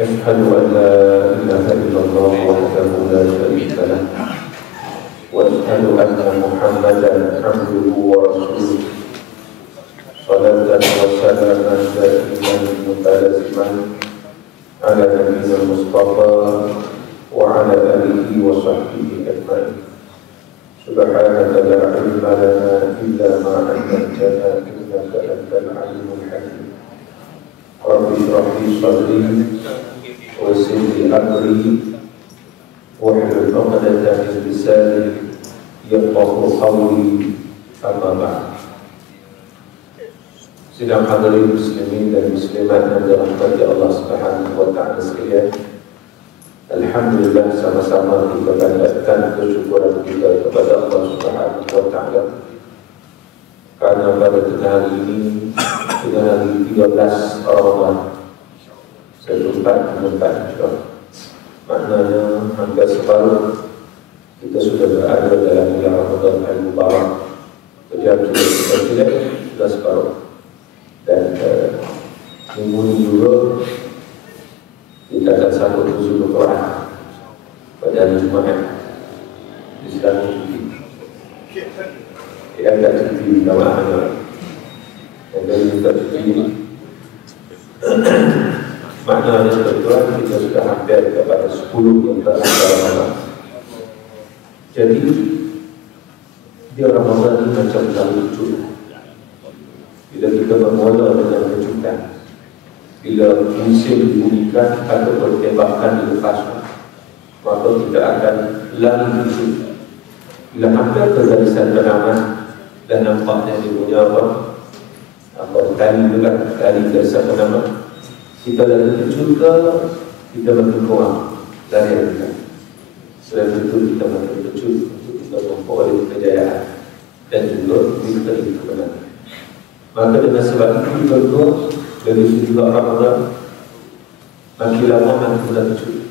أشهد أن لا إله إلا الله وحده لا شريك له وأشهد أن محمدا عبده ورسوله صلاة وسلاما دائما متلازما على نبينا المصطفى وعلى آله وصحبه أجمعين. سبحانك لا علم لنا إلا ما علمتنا إنك أنت العليم الحكيم. رب اشرح لي صدري ويسر لي أمري واحلل عقدة من لساني يفقهوا قولي أما بعد. Sidang hadirin muslimin dan muslimat yang dirahmati Allah Subhanahu wa taala sekalian. Alhamdulillah, sama-sama kita panjatkan kesyukuran kita kepada Allah Subhanahu wa taala karena pada hari ini, hari 13 Ramadan 1444, maknanya hampir separuh kita sudah berada dalam bulan Ramadan Al-Mubarak. Sejak sudah separuh. Dan minggu ini juga kita akan sambut nuzul Quran pada hari Jumaat di Islam TV. Yang tak TV jamaahnya, yang dari tak TV. Maknanya tuan kita sudah hampir kepada 10 yang telah Ramadan. Jadi dia Ramadan ini macam lucu. Bila kita bermula dengan kejutan, bila musim dibunyikan atau bertembakkan di lepas, maka kita akan lari musim. Bila hampir ke garisan penamat dan nampaknya dia punya apa tali juga, tali garisan penamat, kita lari kejut ke, kita makin kurang lari kita. Selain itu kita makin kejut untuk kita memperoleh kejayaan dan juga kita kemenangan. Maka dengan sebab itu berdua dari segi Ramadan makin lama makin lanjut,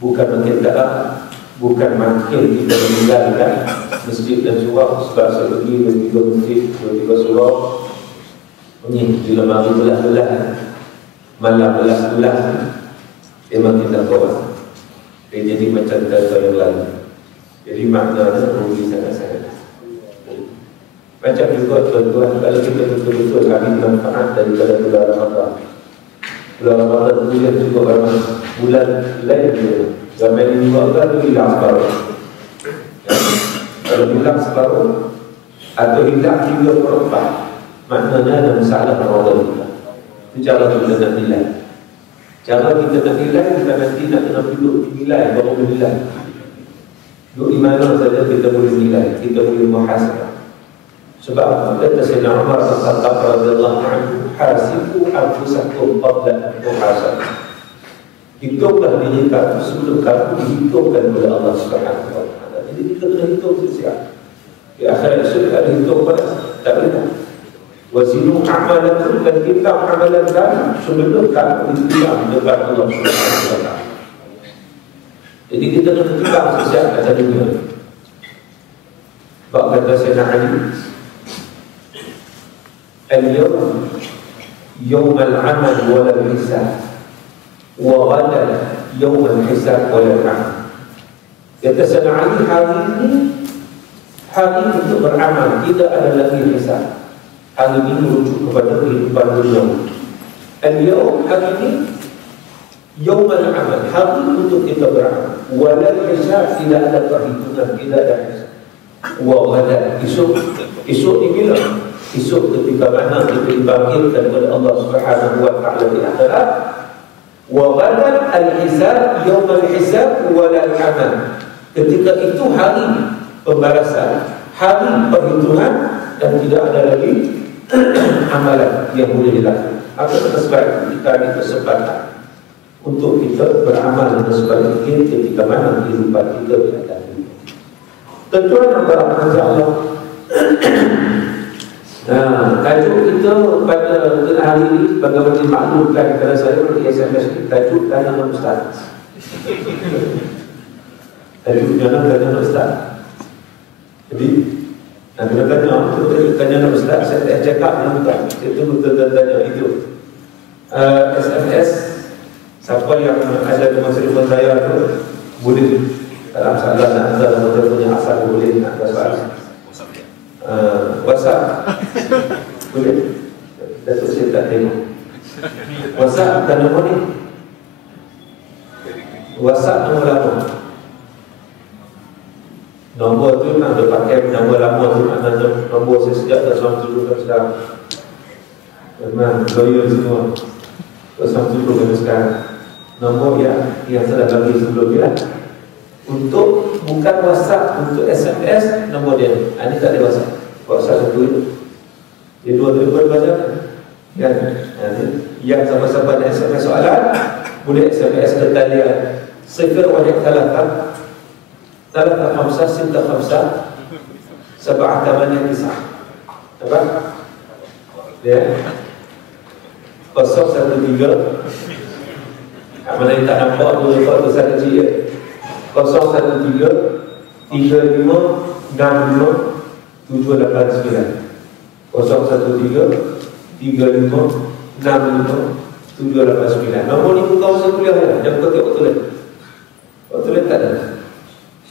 bukan makin dalam, bukan makin kita meninggalkan masjid dan surau sebab sebagi dua masjid, dua surau bunyi di lemari belah-belah, malam belah-belah, dia makin tak kuat. Dia jadi macam kata yang lalu. Jadi maknanya rugi sangat-sangat. Macam juga tuan-tuan, kalau kita betul-betul ambil manfaat daripada bulan Ramadan. Bulan Ramadan bulan juga ramai bulan lain juga. Ramai ini juga kan hilang separuh. Kalau hilang separuh atau hilang 3/4, maknanya ada masalah Ramadan kita. Itu cara kita nak nilai. Cara kita nak nilai, kita nanti nak kena duduk nilai, baru menilai. Duduk di mana saja kita boleh nilai, kita boleh muhasabah. Sebab kata Sayyidina Umar Al-Khattab radhiyallahu anhu, hasibu anfusakum qabla an tuhasab. Hitunglah diri kamu sebelum kamu dihitungkan oleh Allah Subhanahu wa taala. Jadi kita kena hitung sesiap. Di akhirat sudah ada hitung pada tak boleh. Wazinu a'malakum, dan kita amalan kamu sebelum kamu ditimbang depan Allah Subhanahu wa taala. Jadi kita kena timbang sesiap kata dunia. Sebab kata Sayyidina Ali, al-yawm yawm al-amal wal hisab wa ghadan yawm al-hisab wal amal. Kata Sayyidina Ali, hari ini hari untuk beramal, tidak ada lagi hisab. Hari ini merujuk kepada kehidupan dunia. Al-yawm, hari ini yawm al-amal, hari untuk kita beramal, wal hisab, tidak ada perhitungan, tidak ada hisab. Wa ghadan, esok ni bila? Esok ketika mana kita dibangkitkan kepada Allah Subhanahu wa taala di akhirat. Wa ghadan al-hisab yaum al-hisab wal amal. Ketika itu hari pembalasan, hari perhitungan, dan tidak ada lagi amalan yang boleh dilakukan. Apa sebab kita ada kesempatan untuk kita beramal dengan sebab itu ketika mana kehidupan kita berada. Tentu antara Allah. Nah, tajuk kita pada hari ini bagaimana dimaklumkan kepada saya di SMS ini, tajuk tanya dengan Ustaz. Tajuk tanya Ustaz. Jadi Nabi tanya, tanya dengan Ustaz, saya tak cakap dengan Ustaz. Itu betul-betul tanya itu. SMS Siapa yang ada nombor telefon saya tu boleh dalam salah nak hantar nombor telefonnya asal boleh nak hantar soalan. WhatsApp boleh. Datuk saya tak tengok. WhatsApp bukan nombor ni. WhatsApp nombor lama. Nombor tu nak pakai nombor lama tu makna nombor saya sejak tahun 97 ke sekarang. Memang loyal semua. Tahun 97 ke sekarang. Nombor yang saya dah bagi sebelum ni lah. Untuk bukan WhatsApp, untuk SMS nombor dia. Ini tak ada WhatsApp. WhatsApp satu ni. Dia dua telefon macam kan? Yang sama-sama ada SMS soalan boleh SMS ke talian 013 356 789. Nampak? Ya. 013 mana yang tak nampak tu lepas tu saya kecil ya. 013 35 65 789. 013 35 65 789. Nombor ni buka masa kuliah ya. Jangan kau tengok betul. Betul tak ada.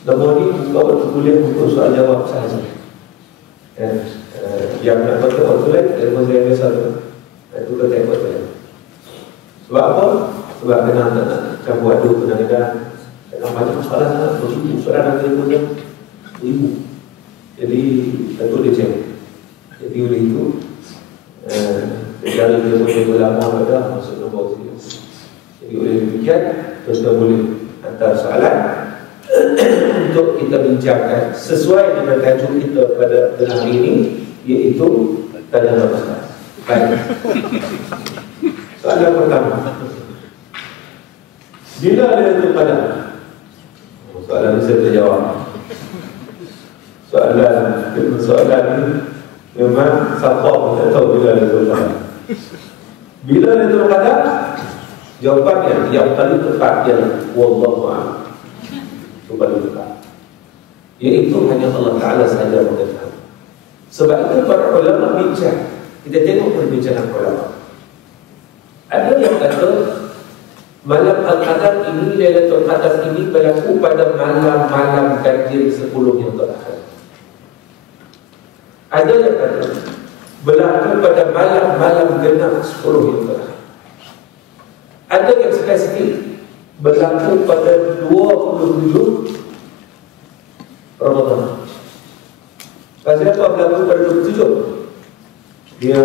Nombor ni buka waktu kuliah untuk soal jawab sahaja. Yang nak betul telefon saya biasa tu. Itu kau tengok betul. Sebab apa? Sebab kena nak campur aduk kadang-kadang macam soalan soalan nak telefon dia ribu. Jadi tentu dia cek. Jadi oleh itu secara telefon lama pada masuk nombor sini. Jadi oleh demikian tuan-tuan boleh hantar soalan untuk kita bincangkan sesuai dengan tajuk kita pada hari ini, iaitu tanya jawab Ustaz. Baik. Soalan pertama. Bila Lailatul Qadar? Soalan ini saya terjawab. Soalan ini memang siapa pun tak tahu bila Lailatul Qadar. Bila Lailatul Qadar? Jawapannya yang paling tepat ialah wallahu a'lam. Itu paling tepat. Iaitu hanya Allah Ta'ala sahaja mengetahui. Sebab itu para ulama bincang. Kita tengok perbincangan ulama. Ada yang kata malam Al-Qadar ini, Lailatul Qadar ini berlaku pada malam-malam ganjil 10 yang terakhir. Ada yang kata berlaku pada malam-malam genap 10 yang terakhir. Ada yang spesifik berlaku pada 27 Ramadan. Pasal apa berlaku pada 27? Dia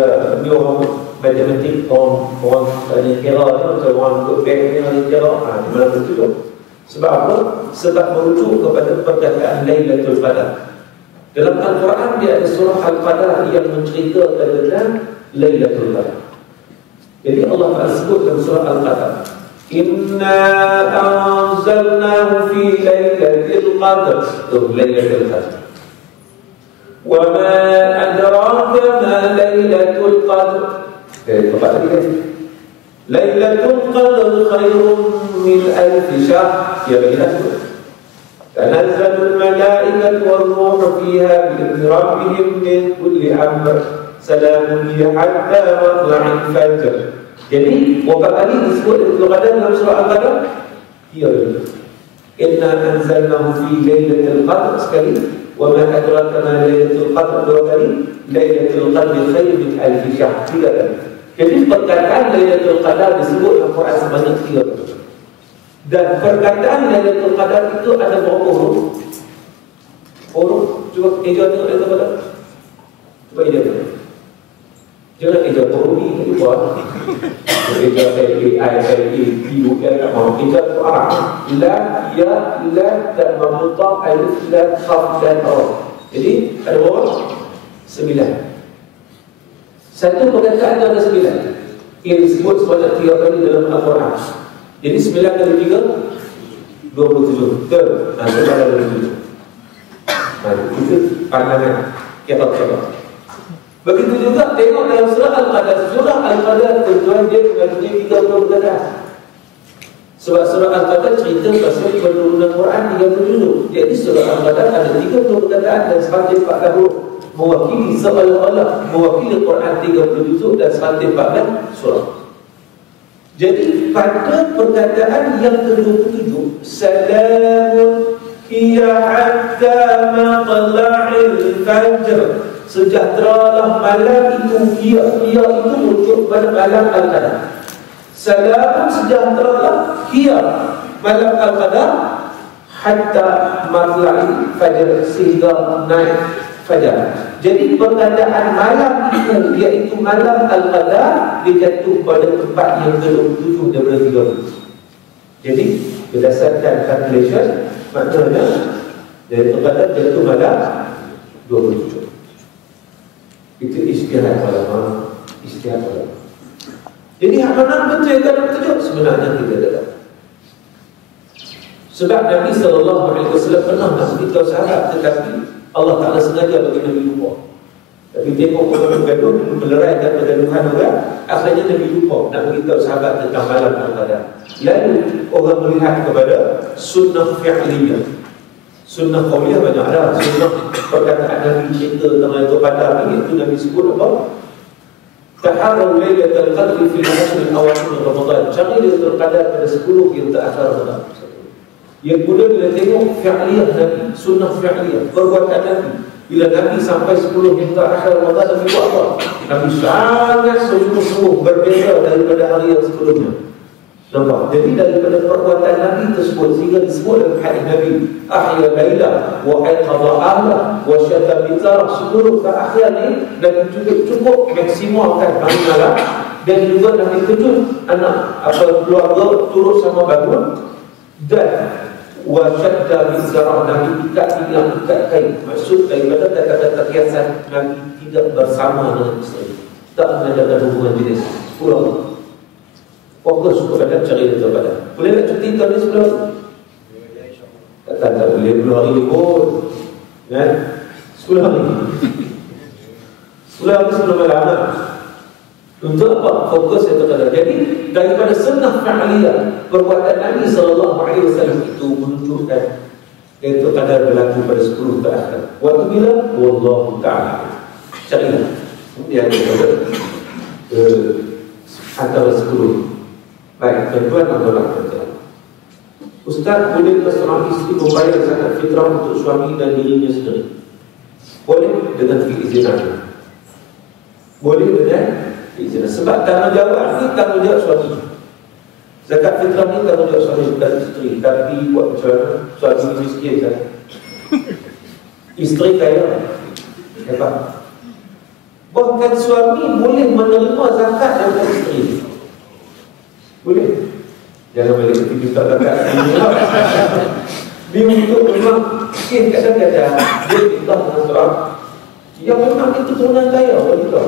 orang matematik, orang kira ni, orang duduk bank ni, orang kira di mana 27. Sebab apa? Sebab merujuk kepada perkataan Lailatul Qadar. Dalam Al-Quran dia ada surah Al-Qadar yang menceritakan tentang Lailatul Qadar. Jadi Allah Ta'ala sebut dalam surah Al-Qadar, Inna anzalnahu fi Lailatul Qadar. Itu Lailatul Qadar. Wa ma adraka ma Lailatul Qadar. Tempat tadi kan Lailatul Qadar khairun min alf syahr. Ya bagi sebut tanazzalul malaikatu war-ruhu fiha bi-idzni rabbihim min kulli amr salamun hiya hatta matla'il fajr. Jadi berapa kali disebut Lailatul Qadar dalam surah Al-Qadar? 3 kali. Inna anzalnahu fi Lailatul Qadar sekali, wa ma adraka ma Lailatul Qadar 2 kali, Lailatul Qadar khairun min alf syahr 3 kali. Jadi perkataan Lailatul Qadar disebut dalam Quran sebanyak 3 kali. Dan perkataan Lailatul Qadar itu ada berapa huruf? Huruf, cuba eja tengok Lailatul Qadar. Cuba eja tengok. Jangan eja Qurani tadi buat. Eja L-A-I-L-A-T-U-L tak mahu. Eja itu Arab. La, ya, la, dan mamutah, alif, la, khaf, dan ra. Jadi ada berapa? 9. Satu perkataan ada 9. Ia disebut sebanyak 3 kali dalam Al-Quran. Jadi 9 kali 3 27. Betul? Sebenarnya ada 27. Itu pandangan kita coba. Begitu juga tengok dalam surah Al-Qadar. Surah Al-Qadar tujuan dia mengandungi 30 perkataan. Sebab surah Al-Qadar cerita pasal penurunan Quran 30 juzuk. Jadi surah Al-Qadar ada 30 perkataan dan 140 huruf. Mewakili seolah-olah mewakili Quran 30 juzuk dan 140 surah. Jadi pada perkataan yang ke-27, salamun hiya hatta matla'il fajr, sejahteralah malam itu, ia itu merujuk pada malam Al-Qadar. Salamun, sejahteralah, hiya malam Al-Qadar, hatta matla'il fajr, sehingga naik fajar. Jadi perkataan malam itu, iaitu malam Al-Qadar, dia jatuh pada tempat yang ke-27 daripada 30. Jadi berdasarkan calculation, maknanya dari Al-Qadar jatuh malam 27. Itu istihad ulama, istihad ulama. Jadi hak mana betul kan betul? Sebenarnya kita tak tahu. Sebab Nabi SAW pernah nak beritahu sahabat, tetapi Allah Ta'ala sengaja bagi Nabi lupa. Tapi tengok orang bergaduh, meleraikan pergaduhan orang, akhirnya Nabi lupa nak beritahu sahabat tentang malam Al-Qadar. Lalu orang melihat kepada sunnah fi'liyah. Sunnah qawliyah banyak ada. Sunnah perkataan Nabi cerita tentang itu pada ini, itu Nabi sebut apa? Taharraw lailatul qadri fil ashr al-awakhir min Ramadan. Cari lailatul qadar pada 10 yang terakhir Ramadan. Yang kedua, bila tengok fi'liyah Nabi, sunnah fi'liyah, perbuatan Nabi. Bila Nabi sampai 10 yang terakhir Ramadan, Nabi buat apa? Nabi sangat sungguh-sungguh berbeza daripada hari yang sebelumnya. Nampak? Jadi daripada perbuatan Nabi tersebut, sehingga disebut dalam hadis Nabi, ahya layla wa aiqadha ahla wa syata bizarah, 10 ke akhir ni Nabi cukup maksimalkan bangun malam, dan juga Nabi kejut anak keluarga turut sama bangun, dan wasyadda bizarah, Nabi ikat kain. Maksud daripada kata-kata kiasan, Nabi tidak bersama dengan isteri, tak mengadakan hubungan jenis. Pulang fokus kepada cari itu pada. Boleh tak cuti tahun ni sebelum? Tak boleh 10 hari pun, kan? 10 hari 10 hari sebelum malam. Untuk apa? Fokus itu pada. Jadi daripada sunnah fi'liyah, perbuatan Nabi SAW itu menunjukkan itu kadar berlaku pada 10 terakhir. Waktu bila? Wallahu ta'ala. Carilah. Dia ada antara 10. Baik, tuan-tuan dan puan-puan. Ustaz, boleh seorang isteri membayar zakat fitrah untuk suami dan dirinya sendiri? Boleh dengan keizinan. Boleh dengan keizinan. Sebab tanggungjawab ni tanggungjawab suami. Zakat fitrah ni tanggungjawab suami, bukan isteri. Tapi buat macam mana? Suami miskin kan? Isteri kaya. Hebat. Bahkan suami boleh menerima zakat daripada isteri. Boleh. Jangan balik ke tak zakat. Dia untuk memang mungkin kadang-kadang dia minta dengan seorang yang memang itu turunan kaya, wanita.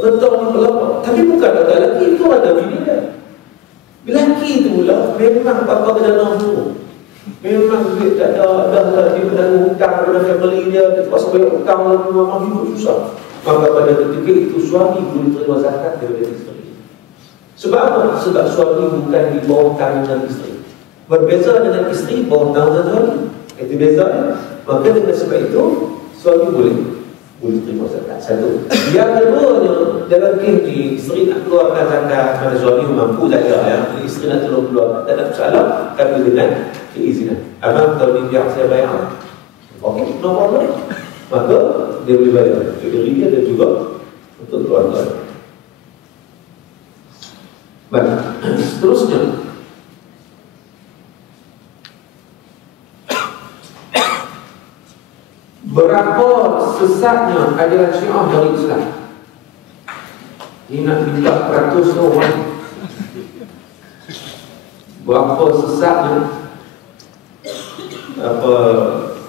Rentang ni pelapak. Tapi bukan ada lelaki, itu ada bini dia. Lelaki itu pula memang bapa kena nafsu. Memang duit tak ada, dah dia kena hutang kepada family dia, terpaksa bayar hutang, lalu memang hidup susah. Maka pada ketika itu suami boleh terima zakat daripada isteri. Sebab apa? Sebab suami bukan di bawah tanggungan isteri. Berbeza dengan isteri bawah tanggungan suami. Itu beza. Maka dengan sebab itu suami boleh terima zakat. Satu. Yang keduanya, dalam kes ni isteri nak keluarkan zakat pada suami mampu zakat ya. Isteri nak tolong keluarkan, tak ada masalah, tapi dengan keizinan. Abang tahun ni biar saya bayar. Okey, no problem. Maka dia boleh bayar untuk diri dia dan juga untuk keluarga. Baik, seterusnya berapa sesatnya ajaran Syiah dari Islam? Ini nak minta ratus orang. Berapa sesatnya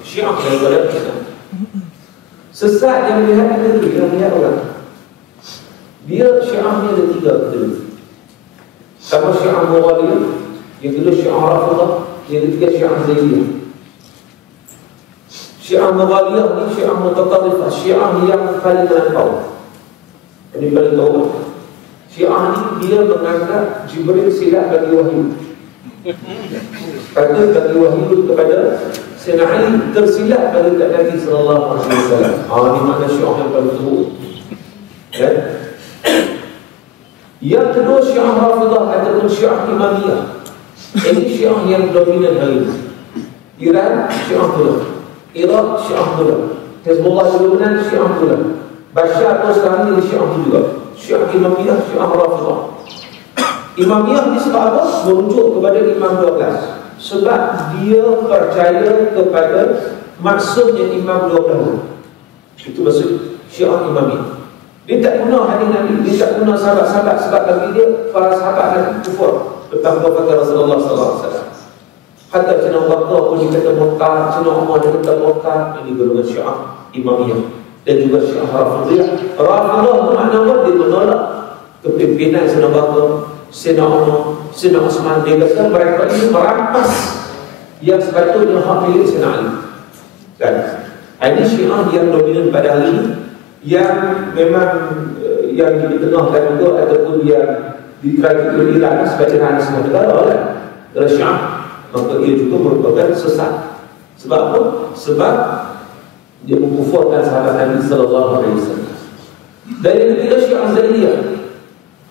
Syiah daripada Islam? Sesat yang melihat negeri, yang melihat orang. Dia Syiah ni ada 3 kategori. Sama Syiah Mu'aliyah, yang kedua Syiah Rafidah, yang ketiga Syiah Zaidiyah. Syiah Mu'aliyah ni Syiah Mutatarrifah, Syiah yang paling melampau. Ini paling tahu. Syiah ni dia menganggap Jibril silap bagi wahyu. Kata bagi wahyu kepada Sayyidina Ali, tersilap bagi Nabi SAW. Ini makna Syiah yang paling teruk. Ya? Yang kedua Syiah Rafidah ataupun Syiah Imamiyah. Ini Syiah yang dominan hari ini. Iran Syiah pula, Iraq Syiah pula, Hezbollah di Lebanon Syiah pula, Bashar atau sekarang ini Syiah juga. Syiah Imamiyah, Syiah Rafidah. Imamiyah ni sebab apa? Merujuk kepada Imam 12. Sebab dia percaya kepada maksudnya Imam 12. Itu maksud Syiah Imamiyah. Dia tak guna hadis Nabi, dia tak guna sahabat-sahabat sebab bagi dia para sahabat Nabi kufur tentang kata Rasulullah SAW. Hatta Cina Bakar pun dia kata murtad, Cina Umar dia kata murtad. Ini golongan Syiah Imamiyah dan juga Syiah Rafidah. Rafidah itu makna apa? Dia menolak kepimpinan Cina Bakar, Cina Umar, Cina Osman. Dia kata mereka ini merampas yang sepatutnya hak milik Cina Ali. Kan? Ini Syiah yang dominan pada hari ini, yang memang yang ditengahkan juga ataupun yang dikritik sebagai anak semua negara oleh Syiah. Maka ia juga merupakan sesat. Sebab apa? Sebab dia mengkufurkan sahabat Nabi sallallahu alaihi wasallam. Dan yang ketiga Syiah Zaidiyah.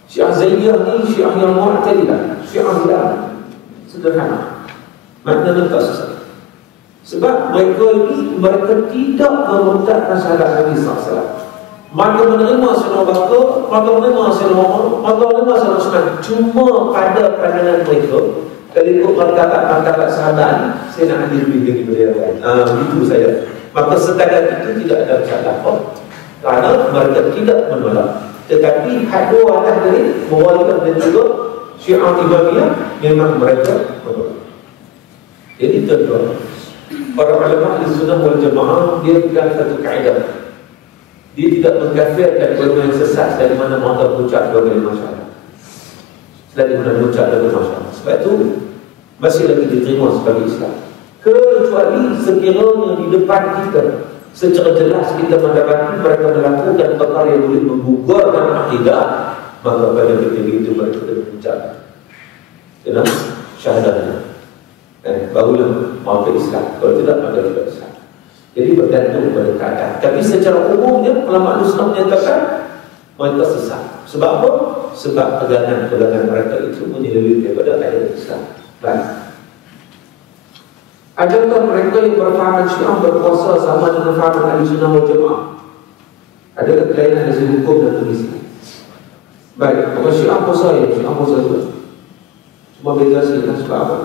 Syiah Zaidiyah ni Syiah yang mu'tadilah, Syiah yang sederhana. Maknanya tak sesat. Sebab mereka tidak memurtadkan sahabat Nabi sallallahu alaihi wasallam. Maka menerima Sayyidina Abu Bakar, maka menerima Sayyidina Umar, maka menerima Sayyidina Utsman. Cuma pada pandangan mereka, kalau ikut martabat sahabat ni, saya nak adil lebih dari beliau lain. Begitu saja. Maka sekadar itu tidak ada masalah. Kerana mereka tidak menolak. Tetapi hadu atas dari Muwallah dan juga Syiah Imamiyah memang mereka menolak. Jadi tuan-tuan, para ulama ahli sunnah wal jamaah dia bukan satu kaedah. Dia tidak mengkafirkan golongan yang sesat dari mana mereka berucap sebagai masyarakat. Selain mana berucap sebagai masyarakat. Sebab itu masih lagi diterima sebagai Islam. Kecuali sekiranya di depan kita secara jelas kita mendapati mereka melakukan perkara yang boleh menggugurkan akidah, maka pada ketika itu mereka kena berucap dengan syahadatnya. Barulah mau ke Islam. Kalau tidak, maka tidak Islam. Jadi bergantung pada keadaan. Tapi secara umumnya ulama Islam menyatakan mereka sesat. Sebab apa? Sebab pegangan mereka itu menyeleweng daripada ayat Islam. Baik. Adakah mereka yang berfahaman Syiah berpuasa sama dengan fahaman Ahli Sunnah wal Jamaah? Adakah kelainan dari segi hukum dan kondisi? Baik, kalau Syiah puasa ya, Syiah puasa juga. Cuma beza sikit sebab apa?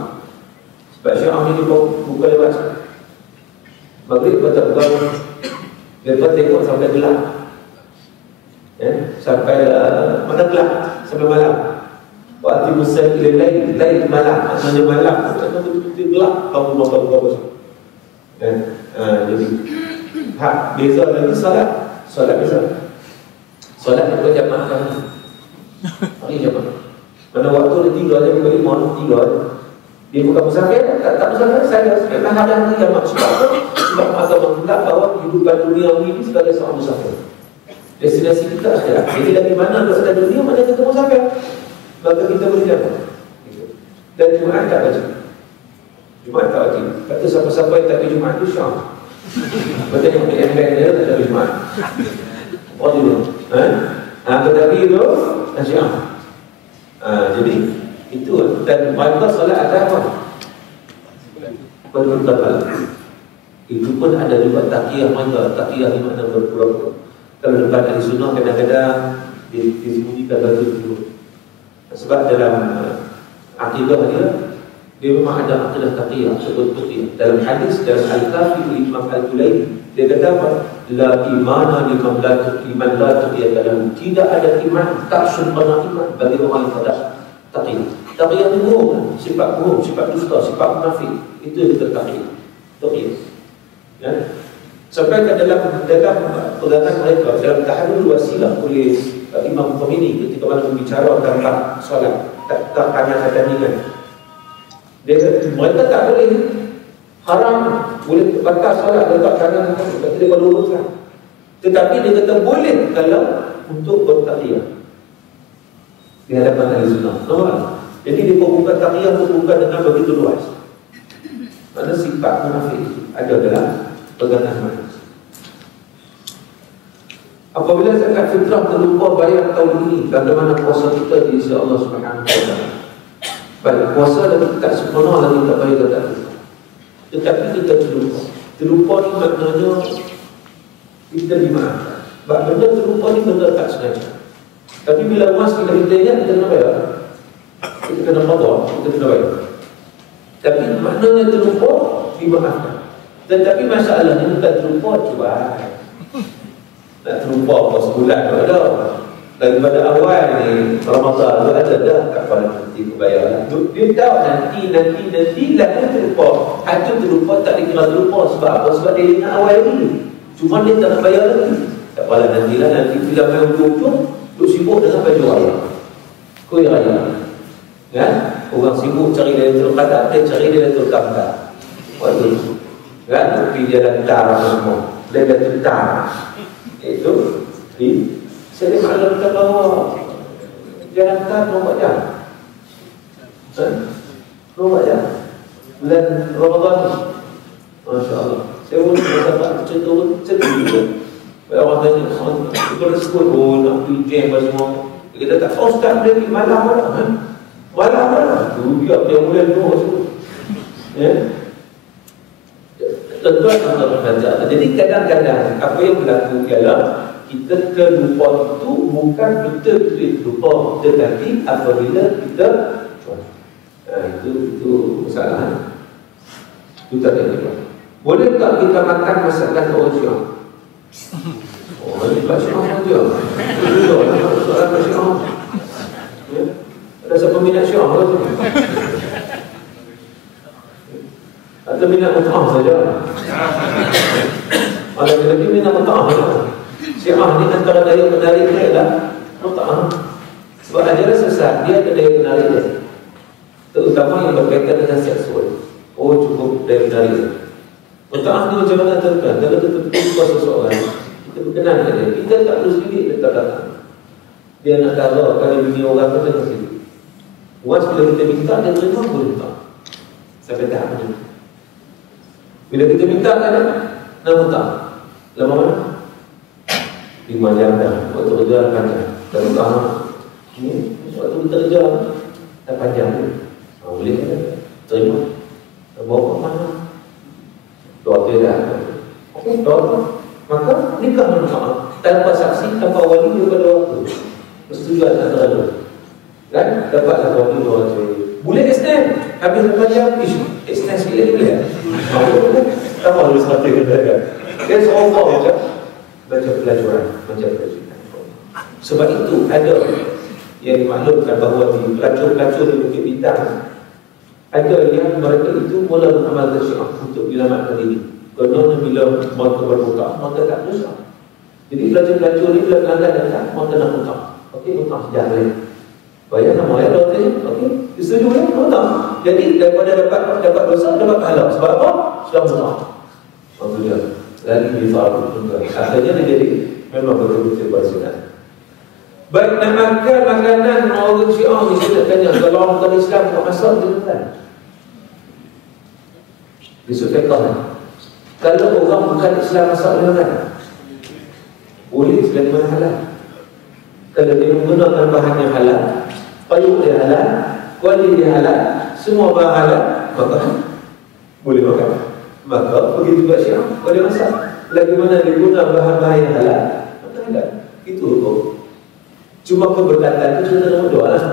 Sebab Syiah ini buka lewat maghrib betul-betul mereka tengok sampai gelap, sampai mana gelap? Sampai malam. Waktu musim lain malam, maknanya malam betul-betul gelap. Kamu mau buka. Jadi beza lagi solat beza. Solat itu jamaah kan? Hari jamaah. Mana waktu dia 3 jam ke 5 3. Dia bukan musafir, tak musafir, saya hadang dia jamaah. Sebab apa? Sebab agama menganggap bahawa kehidupan dunia ini sebagai seorang musafir. Destinasi kita akhirat. Jadi dari mana ke sana dunia, mana kita musafir, maka kita boleh jamaah. Dan Jumaat tak wajib. Jumaat tak wajib. Kata siapa-siapa yang tak pergi Jumaat itu Syiah. Betul yang PMBN dia tak pergi Jumaat. Oh dulu. Tetapi itu Syiah. Jadi itu. Dan mereka solat atas apa? Berputar. Itu pun ada juga taqiyah mereka. Taqiyah di mana berpura-pura. Kalau depan Ahli Sunnah kadang-kadang disembunyikan baju itu. Sebab dalam akidah dia memang ada akidah taqiyah sebut taqiyah. Dalam hadis dalam Al-Kafi Imam Al-Tulaini dia kata apa? La imana liman la taqiyah dalam. Tidak ada iman, tak sempurna iman bagi orang yang tidak taqiyah. Taqiyah itu bohong, sifat dusta, sifat munafik. Itu yang kita taqiyah. Ya. Sampai ke dalam pegangan mereka dalam tahdul wasilah oleh Imam Khomeini ketika mana berbicara tentang solat tak tanya tandingan. Mereka tak boleh haram boleh batal solat letak tangan tak boleh berluruskan. Tetapi dia kata boleh kalau untuk bertaqiyah di hadapan Ahli Sunnah. Jadi dia bukan taqiyah bukan dengan begitu luas. Mana sifat munafik ada dalam pegangan mereka. Apabila Apabila zakat fitrah terlupa bayar tahun ini, bagaimana puasa kita di sisi Allah Subhanahu wa taala? Baik, puasa lagi tak sempurna lagi tak bayar zakat fitrah. Tetapi kita terlupa. Terlupa ni maknanya kita dimaafkan. Sebab benda terlupa ni benda tak sengaja. Tapi bila emas kita ingat, kita kena bayar. Kita kena qada, kita kena bayar. Tapi maknanya terlupa, dimaafkan. Tetapi masalahnya bukan terlupa cuba. Tak terlupa apa sebulan tu ada. Daripada awal ni Ramadan tu ada dah tak pada nanti kebayar. Dia tahu nanti lah dia terlupa. Hati terlupa tak dikira terlupa sebab apa? Sebab dia ingat awal ni. Cuma dia tak nak bayar lagi. Tak apalah nantilah, nanti bila main ujung-ujung duk sibuk dengan baju raya. Kuih raya. Kan? Orang sibuk cari Lailatul Qadar, dia cari Lailatul Qadar. Waktu tu. Kan? Pergi jalan tar semua. Lailatul Qadar. Itu saya maklumkan bahawa jalan tar nombor jam. Nombor jam. Bulan Ramadan. Masya Allah. Saya pun dapat cerita cerita. Orang tanya, kita sebut, oh nak pergi jam semua. Kita tak tahu Ustaz boleh pergi malam-malam kan? Malam-malam. Itu dia mulai dulu sebut. Ya. Tentu ada perbezaan. Jadi kadang-kadang apa yang berlaku ialah kita terlupa itu bukan betul-betul lupa, tetapi apabila kita itu masalah. Itu tak ada. Boleh tak kita makan masakan orang Syiah? Oh, ini Pak Syiah saja. Itu soalan Pak Syiah. Ada siapa minat Syiah ke tu? Atau minat mut'ah saja? Ada lagi minat mut'ah saja. Syiah ni antara daya menarik dia adalah mut'ah. Sebab ajaran sesat dia ada daya menarik dia. Terutama yang berkaitan dengan seksual. Oh, cukup daya menarik dia. Mut'ah ni macam mana tuan-tuan? Kalau kita berjumpa seseorang, kita berkenan dengan dia, kita tak perlu sendiri letak datang. Dia nak tahu kalau bini orang tu dengan sendiri. Once bila kita minta, dia terima boleh minta. Sampai tahap ni. Bila kita minta kan, nak minta. Lama mana? 5 jam dah. Waktu kerja panjang. Dan minta ni, waktu kita kerja dah panjang. Boleh kan? Terima. Bawa ke mana? Doa dia dah. Okey, doa. Maka nikah manfaat tanpa saksi, tanpa wali daripada waktu. Persetujuan antara dua. Kan? Dapatlah wali doa dia. Boleh extend. Habis berapa jam? Extend sikit lagi boleh. Tak mahu seperti kata kan. Dia seorang macam baca pelajaran. Sebab itu ada yang dimaklumkan bahawa di pelacur-pelacur di Bukit Bintang ada yang mereka itu mula beramal Syiah untuk menyelamatkan diri. Kerana bila mereka berbuka, mereka tak dosa. Jadi pelacur-pelacur ni bila pelanggan datang, mereka nak buka. Okey, buka sejak boleh. Bayar nama ayat doa tadi. Okey, disetuju ya, buka. Jadi daripada dapat dosa, dapat pahala. Sebab apa? Sudah buka. Maksudnya, lagi difaru. Akhirnya dia jadi memang betul-betul bersunat. Baik, nak makan makanan orang Syiah ni, saya nak tanya, kalau orang Islam tak masak, dia makan. Besok fiqah. Kalau orang bukan Islam masak, dia makan. Boleh selagi mana halal. Kalau dia menggunakan bahan yang halal, payung dia halal, kuali dia halal, semua bahan halal, maka boleh makan. Maka begitu juga Syiah, boleh masak. Lagi mana dia guna bahan-bahan yang halal, maka halal. Itu hukum. Cuma keberkatan itu sudah doa lah.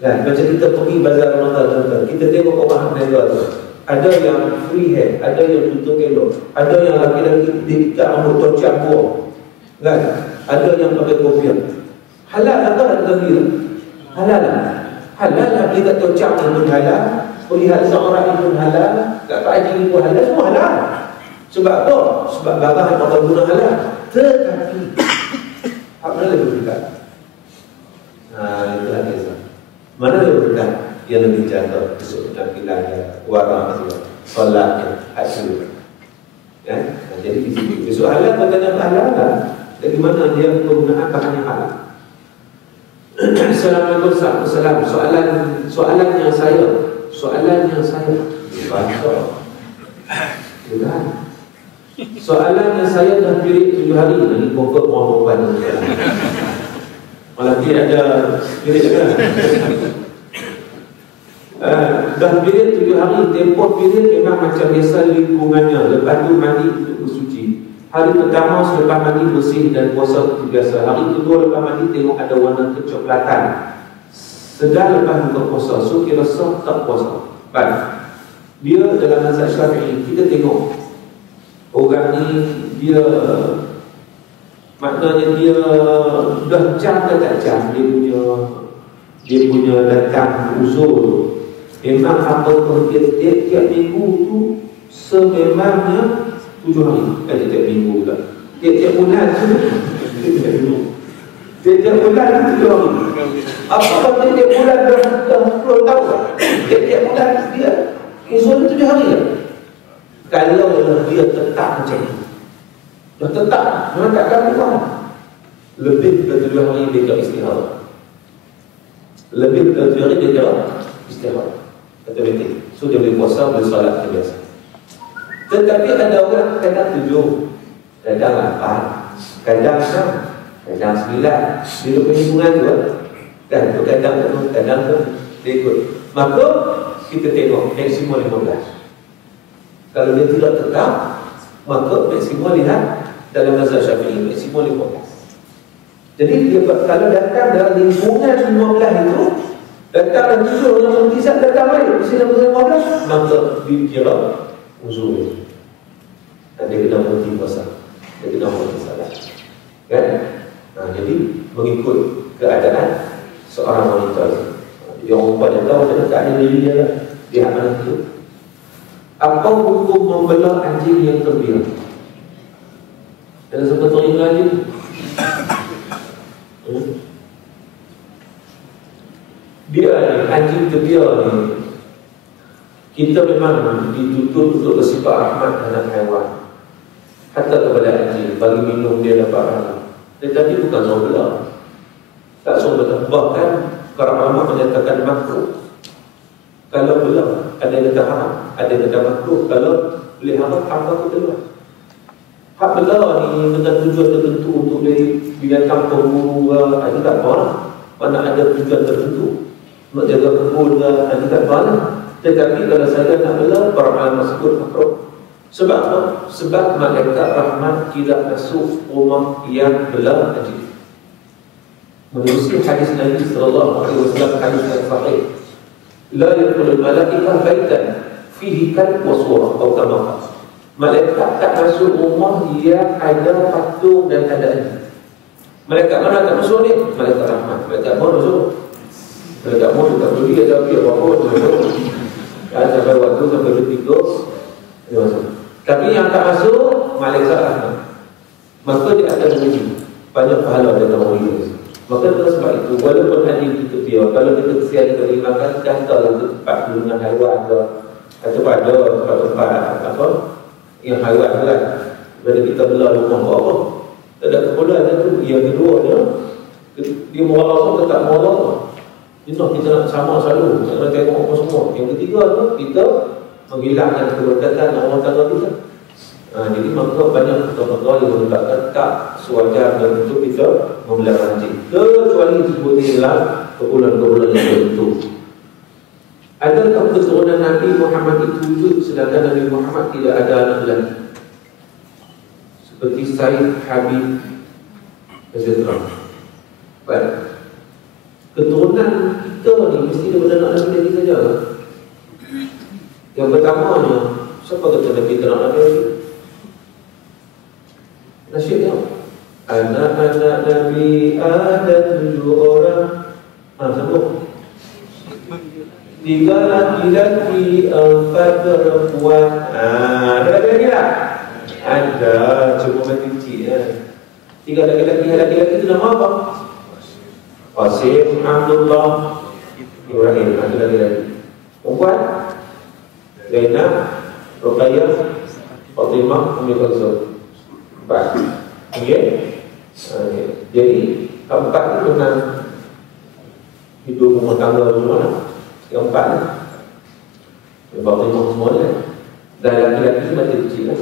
Kan? Macam kita pergi bazar Ramadan, kita tengok orang berniaga tu. Ada yang free hair, ada yang tutup elok, ada yang laki-laki diikat rambut tocak buah. Kan? Ada yang pakai kopiah. Halal lah kan ada dia? Halal lah. Halal lah beli kat tocak pun halal, beli hal seorang pun halal, kat Pak Haji pun halal, semua halal. Sebab apa? Sebab barang yang pakai guna halal. Tetapi apa mana dia berdekat? Itulah kisah. Mana dia berdekat? Yang lebih jaga besok penampilannya, warna solatnya, hasil. Ya, jadi di sini besok halal katanya halal lah. Dari mana dia penggunaan bahan yang halal? Assalamualaikum warahmatullahi wabarakatuh. Soalannya saya. Baca. Sudah. Soalannya saya dah period 7 hari lagi confirm orang perempuan. Malah dia ada period kan. Dah period 7 hari, tempoh period memang macam biasa lingkungannya. Lepas tu mandi untuk bersuci. Hari pertama selepas mandi bersih dan puasa seperti biasa. Hari kedua lepas mandi tengok ada warna kecoklatan. Sedar lepas buka puasa, so kira sah tak puasa. Baik. Dia dalam mazhab Syafi'i, kita tengok orang ni dia maknanya dia dah jam ke tak jam dia punya datang uzur. Memang apa pun tiap minggu tu sememangnya 7 hari. Tiap minggu pula. Tiap bulan tu tiap bulan tu 7 hari. Apa tiap bulan dah 10 tahun. Tiap bulan dia uzur 7 hari lah. Kalau dia tetap macam itu, dah tetap, memang takkan berubah. Lebih dari 7 hari dia tak istirahat. Lebih dari 7 hari dia tak istirahat. Otomatik. So dia boleh puasa, boleh solat biasa. Tetapi ada orang kadang 7, kadang 8, kadang 6, kadang 9. Dia perhubungan tu kan, kadang dia ikut. Maka kita tengok maksimum 15. Kalau dia tidak tetap, maka maksimum lihat dalam mazhab Syafi'i maksimum 15. Jadi dia kalau datang dalam lingkungan 15 itu, datang dan tidur yang bertisap datang balik di sini 15, maka dikira uzur. Dan dia kena berhenti puasa, dia kena berhenti salat. Kan? Nah, jadi mengikut keadaan seorang wanita. Jadi orang perempuan yang tahu macam keadaan diri dia akan itu. Apa hukum membelah anjing yang terbiar? Ada siapa teringat anjing? Dia ni, anjing terbiar ni, kita memang dituntut untuk bersifat rahmat terhadap haiwan. Hatta kepada anjing, bagi minum dia dapat rahmat. Tetapi bukan suruh belah. Tak suruh belah. Bahkan para ulama menyatakan makruh. Kalau belah, ada yang kata haram, ada yang kata makruh. Kalau boleh haram, apa aku keluar. Hak belah ni dengan tujuan tertentu untuk dari binatang pemburu, itu tak apa lah. Mana ada tujuan tertentu nak jaga kebun, itu tak apa lah. Tetapi kalau saya nak belah, para ulama sebut makruh. Sebab apa? Sebab malaikat rahmat tidak masuk rumah yang belah anjing. Menerusi hadis Nabi sallallahu alaihi wasallam, hadis yang sahih. La yadkhulul malaikah baitan fihi kalb wa surah atau kama. Malaikat tak masuk rumah yang ada patung dan ada anjing. Malaikat mana tak masuk ni? Malaikat rahmat. Malaikat mana masuk? Malaikat mana tak boleh ada apa-apa masuk. Sampai waktu sampai bertiga dia masuk. Tapi yang tak masuk malaikat rahmat. Maka dia akan menguji banyak pahala dengan orang ini. Maka sebab itu, walaupun anjing itu biar, kalau kita kesian kita makan, datang ke tempat dengan haiwan ke, atau pada tempat apa yang haiwan kan, bila kita belah rumah apa, tak ada kemudahan itu. Yang kedua dia mualah atau tak mualah, kita nak sama selalu, nak tengok apa semua. Yang ketiga tu, kita menghilangkan keberkatan orang tangga kita. Jadi maka banyak perkara yang menyebabkan tak sewajarnya untuk kita memelihara anjing, kecuali disebut dalam kebulan-kebulan yang tertentu. Adakah keturunan Nabi Muhammad itu wujud sedangkan Nabi Muhammad tidak ada anak lagi? Seperti Said Habib etc. Baik. Keturunan kita ni mesti daripada anak Nabi lagi saja. Yang pertamanya, siapa kata Nabi tak nak Nabi lagi? Nasyidnya anak-anak Nabi ada 7 orang. Sambung. 3 laki-laki, 4 perempuan. Ada lagi tak? Ada, cuma mati kecil 3 laki-laki itu nama apa? Qasim, Abdullah, Ibrahim. Ada laki-laki. Perempuan? Zainab, Ruqayyah, Fatimah, Ummi Kulsum. 4. Okay? Jadi 4 itu memang hidup rumah tangga semua. Yang 4 Fatimah semua kan. Dan laki-laki masih kecil lah.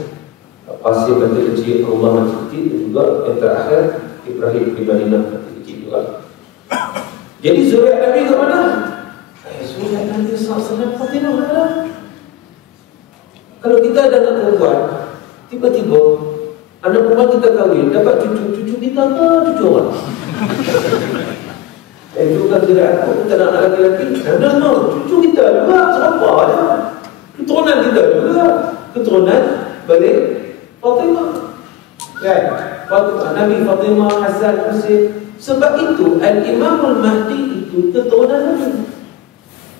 Qasim mati kecil, Allah mati kecil, dan juga yang terakhir Ibrahim di Madinah mati kecil juga. Jadi zuriat Nabi ke mana? Zuriat Nabi SAW Fatimah mana? Kalau kita ada anak perempuan, tiba-tiba anak perempuan kita kahwin, dapat cucu kita ke cucu orang? Itu kan zuriat aku, kita nak anak lelaki. Nah, cucu kita juga, siapa ada? Keturunan kita juga, keturunan balik Fatimah. Kan? Nabi Fatimah, Hasan, Husain. Sebab itu Al-Imamul Mahdi itu keturunan Nabi.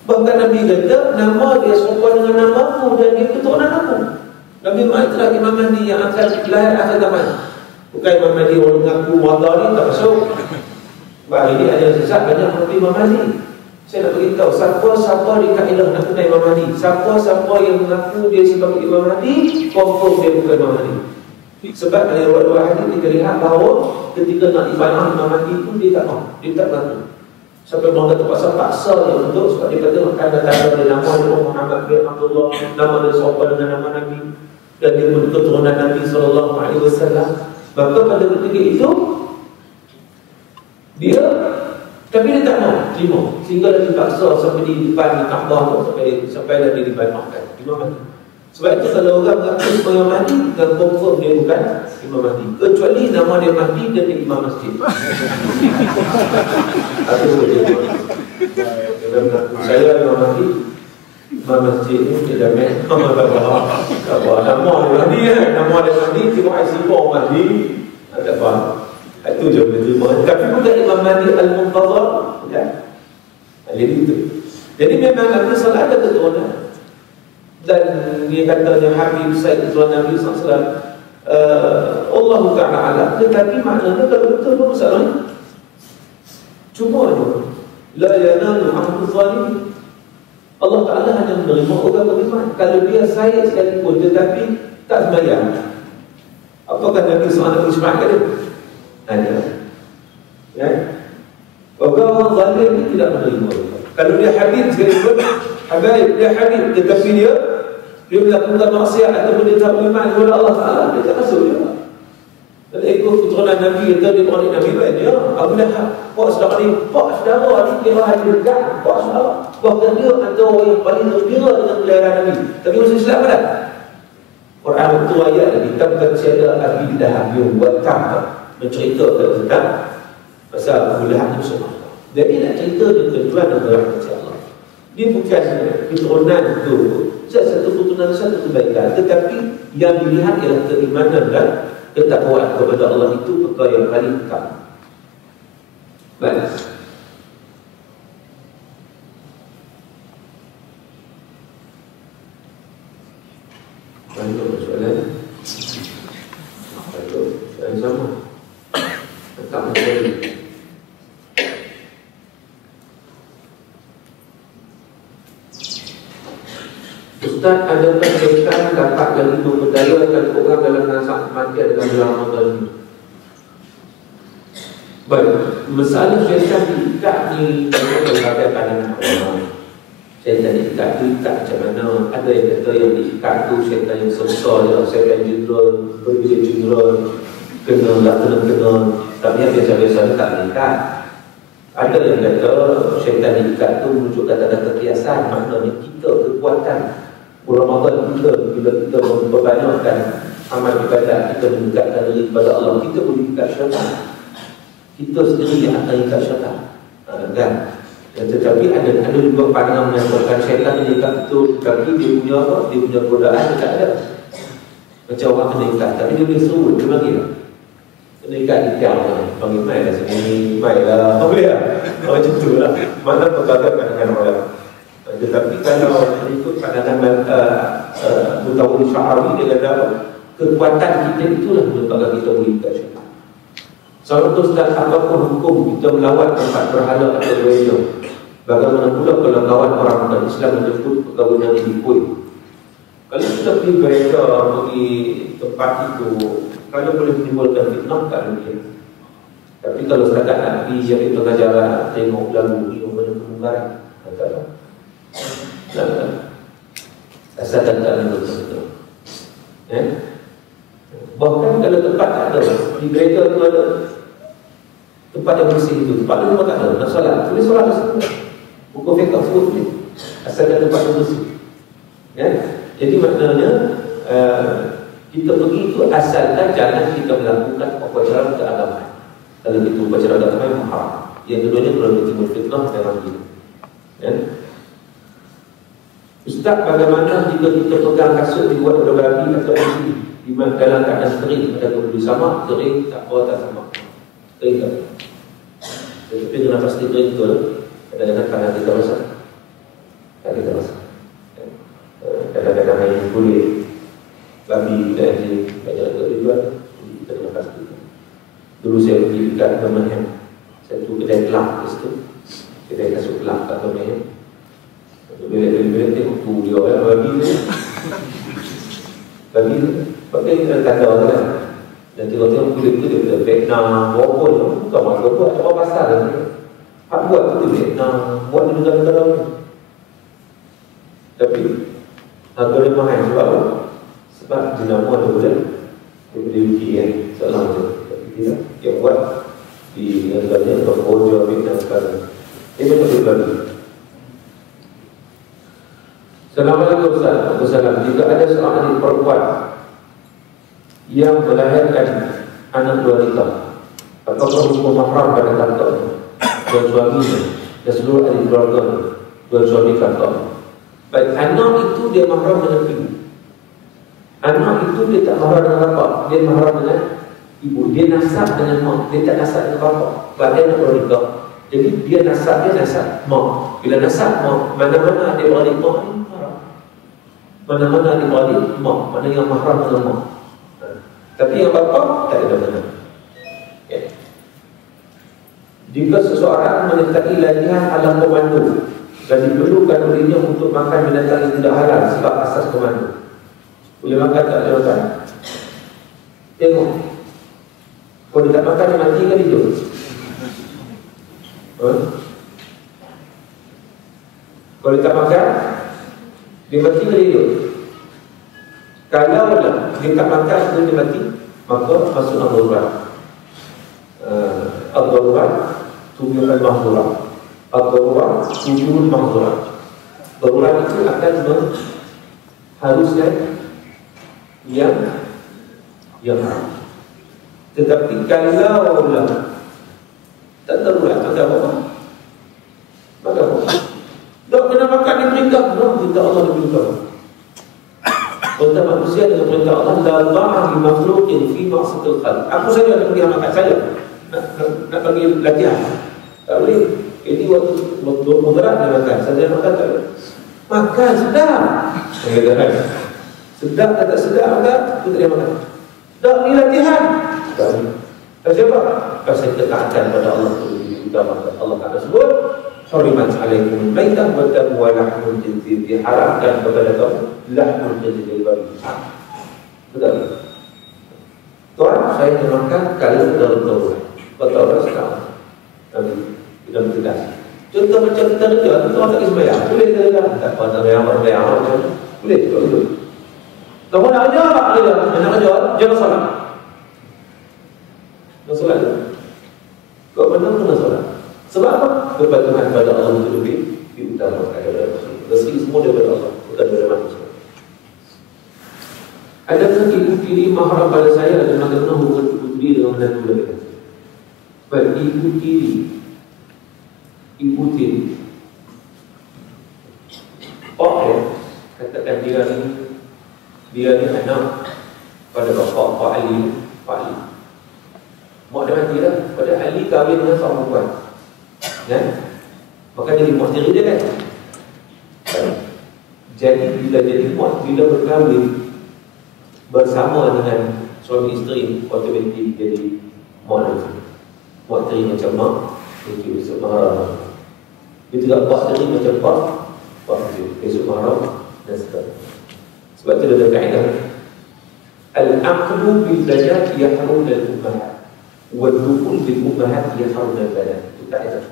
Bahkan Nabi kata nama dia serupa dengan nama aku dan dia keturunan aku. Nabi mengatakan Imam Mahdi yang akan lahir akhir zaman. Bukan Imam Mahdi orang mengaku mata ni tak masuk. Sebab ini ada yang sesat banyak mengaku Imam Mahdi. Saya nak beritahu siapa di kaedah nak kenal Imam Mahdi. Siapa yang mengaku dia sebagai Imam Mahdi, confirm dia bukan Imam Mahdi. Sebab dari riwayat hadis kita lihat bahawa ketika nak ibadah Imam Mahdi pun dia tak mau, dia tak bantu. Sampai orang kata paksa dia untuk, sebab dia kata ada tanda dia nama dia Muhammad bin Abdullah, nama dia serupa dengan nama Nabi, dan dia pun keturunan Nabi SAW. Maka pada ketika itu dia, tapi dia tak mau terima, sehingga dia dipaksa sampai di depan Kaabah sampai dah dia dibaikkan Imam Mahdi. Sebab itu kalau orang mengaku Imam Mahdi, dan confirm dia bukan Imam Mahdi, kecuali nama dia Mahdi dan dia Imam Masjid. Atau boleh dia mengaku saya Imam Mahdi, Imam Masjid ni dia dah nama dia Mahdi, nama dia Mahdi, tengok IC4 Mahdi, tak faham. Itu je boleh terima. Tapi bukan Imam Mahdi Al-Muntazar, kan? Jadi itu. Jadi memang Nabi SAW ada keturunan. Dan dia katanya Habib Said keturunan Nabi SAW. Allah Ta'ala alam. Tetapi maknanya kalau betul apa masalahnya? Cuma itu la yanalu ahdu zalimin. Allah Ta'ala hanya menerima orang beriman kalau dia sayang sekalipun tetapi tak sembahyang. Apakah Nabi SAW Ismail kata? Ada. Ya. Orang zalim ini tidak menerima. Kalau dia Habib sekalipun, Habib dia Habib tetapi dia melakukan maksiat ataupun dia tak beriman kepada Allah Ta'ala, dia tak masuk juga. Dan ikut keturunan Nabi, dia beradik Nabi baik dia Abu Lahab, Pak saudara ni kira hati dekat, Pak saudara. Bahkan dia antara orang yang paling gembira dengan peliharaan Nabi. Tapi masuk Islam tak? Quran itu ayat lagi, tabbat yada abi lahab yang buat tak menceritakan tentang pasal Abu Lahab ni semua. Jadi nak cerita dia tuan dan rahmat Allah. Dia bukan keturunan itu satu keturunan, satu kebaikan, tetapi yang dilihat ialah keimanan dan ketakwaan kepada Allah itu perkara yang paling utama. Baik. Banyak soalan. Soalan sama. Tak menjadi. Ustaz, adakah syaitan dapat lagi memberdayakan orang dalam nasab kematian dalam bulan Ramadan ini? Baik, masalah syaitan diikat ni berbagai pandangan ulama. Syaitan diikat macam mana? Ada yang kata yang diikat tu syaitan yang sebesar je, syaitan jeneral, berbeza jeneral, kena. Tapi yang biasa-biasa tak diikat. Ada yang kata syaitan diikat tu menunjukkan tanda kebiasaan, maknanya kita kekuatan Ramadan kita, bila kita memperbanyakkan amal ibadat, kita mendekatkan diri kepada Allah, kita boleh ikat syaitan. Kita sendiri yang akan ikat syaitan. Kan? Tetapi ada juga pandangan menyatakan syaitan ini ikat betul, tapi dia punya apa? Dia punya godaan dia tak ada. Macam orang kena ikat, tapi dia boleh serut, dia panggil kena ikat panggil mai lah sini, mai lah, boleh lah. Macam tu lah. Mana berbagai pandangan orang. Tetapi kalau ikut pandangan Mutawalli Sya'rawi, dia kata kekuatan kita itulah menyebabkan kita boleh ikat syaitan. Soal Ustaz, apapun hukum kita melawan tempat berhala atau berhala? Bagaimana pula kalau kawan orang bukan Islam menyebut perkahwinan ini kuih? Kalau kita pergi berhala, pergi tempat itu, kalau boleh menimbulkan fitnah, tak mungkin. Tapi kalau setakat nak pergi jadi pengajaran, tengok lagu ni, mana kemungkaran, katalah asalkan tak menimbulkan fitnah. Bahkan kalau tempat tak ada, di gereja tu ada tempat yang bersih itu, tempat tu memang tak ada, nak solat, boleh solat di situ. Buku fiqh sebut boleh, asalkan tempat yang bersih. Ya? Jadi maknanya kita pergi itu asalkan jangan kita melakukan upacara keagamaan. Kalau itu upacara keagamaan yang haram. Yang keduanya kalau timbul fitnah memang gitu. Ya? Ustaz, bagaimana jika kita pegang kasut dibuat berbabi atau besi di dalam keadaan kering? Ada boleh sama, kering, tak apa, tak sama. Kering tak? Tetapi kena pasti kering betul. Kadang-kadang tangan kita basah. Tak kita basah. Kadang-kadang main kulit babi dan anjing banyak untuk dijual. Kita kena pasti. Dulu saya pergi dekat Birmingham, satu kedai kelak di situ, kedai kasut kelak kat Birmingham. Bila tengok tu dia babi tu, babi tu pakai tanda kan. Dan tengok-tengok kulit tu dia kata Vietnam, Bogor tu bukan masuk buat, apa pasal dia. Hak buat tu Vietnam, buat di negara-negara ni. Tapi harga dia mahal sebab apa? Sebab jenama ada bulan daripada UK kan, seorang tu. Tapi tidak, dia buat di negara-negara Kamboja, Vietnam sekarang. Dia macam tu lagi. Assalamualaikum Ustaz. Jika ada seorang adik perempuan yang melahirkan anak wanita, apakah hukum mahram pada kakaknya dan suaminya dan seluruh adik keluarganya dan suami kakak? Baik, anak itu dia mahram dengan ibu. Anak itu dia tak mahram dengan bapak, dia mahram dengan ibu. Dia nasab dengan mak, dia tak nasab dengan bapak. Bapak anak wanita, jadi dia nasab mak. Bila nasab mak, mana-mana adik beradik mak ni mana-mana adik-beradik mak, mana yang mahram dengan mak. Tapi yang bapa tak ada mana. Okay. Jika seseorang menyertai latihan alam komando dan diperlukan olehnya untuk makan binatang yang tidak halal sebab asas komando, boleh makan tak boleh makan? Tengok, kalau dia tak makan dia mati kan hidup? Kalau dia tak makan dia mati ke hidup? Kalau dia tak makan dia mati, maka masuk al-darurat. Al-darurat tujuan mahzurat. Al-darurat tujuan mahzurat. Darurat itu akan mengharuskan yang haram. Tetapi kalau tak darurat, maka apa? Maka apa? Tak kena makan di perintah, perintah Allah diperintah. Perintah manusia dengan perintah Allah, la ta'ah li makhluqin fi ma'siyatil khalq. Aku saja nak pergi makan saya. Nak bagi latihan. Tak boleh. Ini waktu moderat dia makan. Saya makan tak boleh. Makan sedap. Sedap tak sedap makan, aku tak boleh makan. Tak ni latihan. Tak boleh. Siapa? Pasal ketaatan pada Allah itu utama. Allah Taala sebut Hurimat alaikum al-maitah wa damu wa lahmul khinzir, diharamkan kepada kamu lahmul khinzir dari betul. Tuan, saya makan kalau darurat. Betul sekarang. Nanti kita tegas. Contoh macam kita kerja, kita tak sembahyang. Boleh kita kerja? Tak pada yang boleh itu. Kamu nak kerja tak kerja? Nak kerja, jangan solat. Nak solat. Kau benar kena solat. Sebab apa? Kepatuhan pada Allah itu lebih diutamakan daripada rezeki semua daripada Allah, bukan daripada manusia. Adakah ibu tiri mahram pada saya dan bagaimana hubungan ibu tiri dengan menantu mereka? Baik, ibu tiri katakan dia ni anak pada bapak Pak Ali. Mak dia mati lah. Pada Ali kahwin dengan seorang perempuan. Ya? Maka jadi mak tiri dia kan. Jadi bila berkahwin bersama dengan suami isteri, automatik jadi mak tiri. Mak tiri macam mak, itu esok mahram. Itu juga mak tiri macam pak esok mahram dan seterusnya. Sebab itu ada kaedah al-aqlu bil banat yahrum lil ummahat wa al-dukhul bil ummahat yahrum lil banat. Itu kaedah.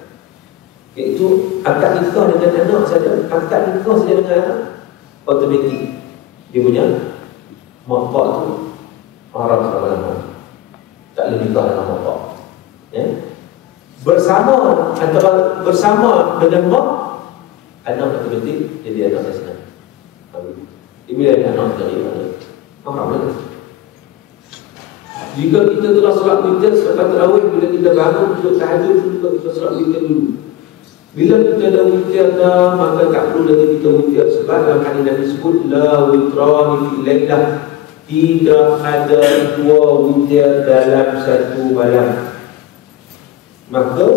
Iaitu akad nikah dengan anak saja, akad nikah saja dengan anak, automatik dia punya mak pak tu Haram selama-lama. Tak boleh nikah dengan bapak. Ya? Bersama, antara bersama dengan mak, anak otomatik jadi anak Islam. Ini adalah anak dari mana? Haram lagi. Jika kita telah solat witir selepas tarawih, bila kita bangun untuk tahajud, juga kita solat witir dulu. Bila kita dah witir dah, maka tak perlu lagi kita witir. Sebab dalam hadis Nabi sebut, la witrani fi lailah, tidak ada dua witir dalam satu malam. Maka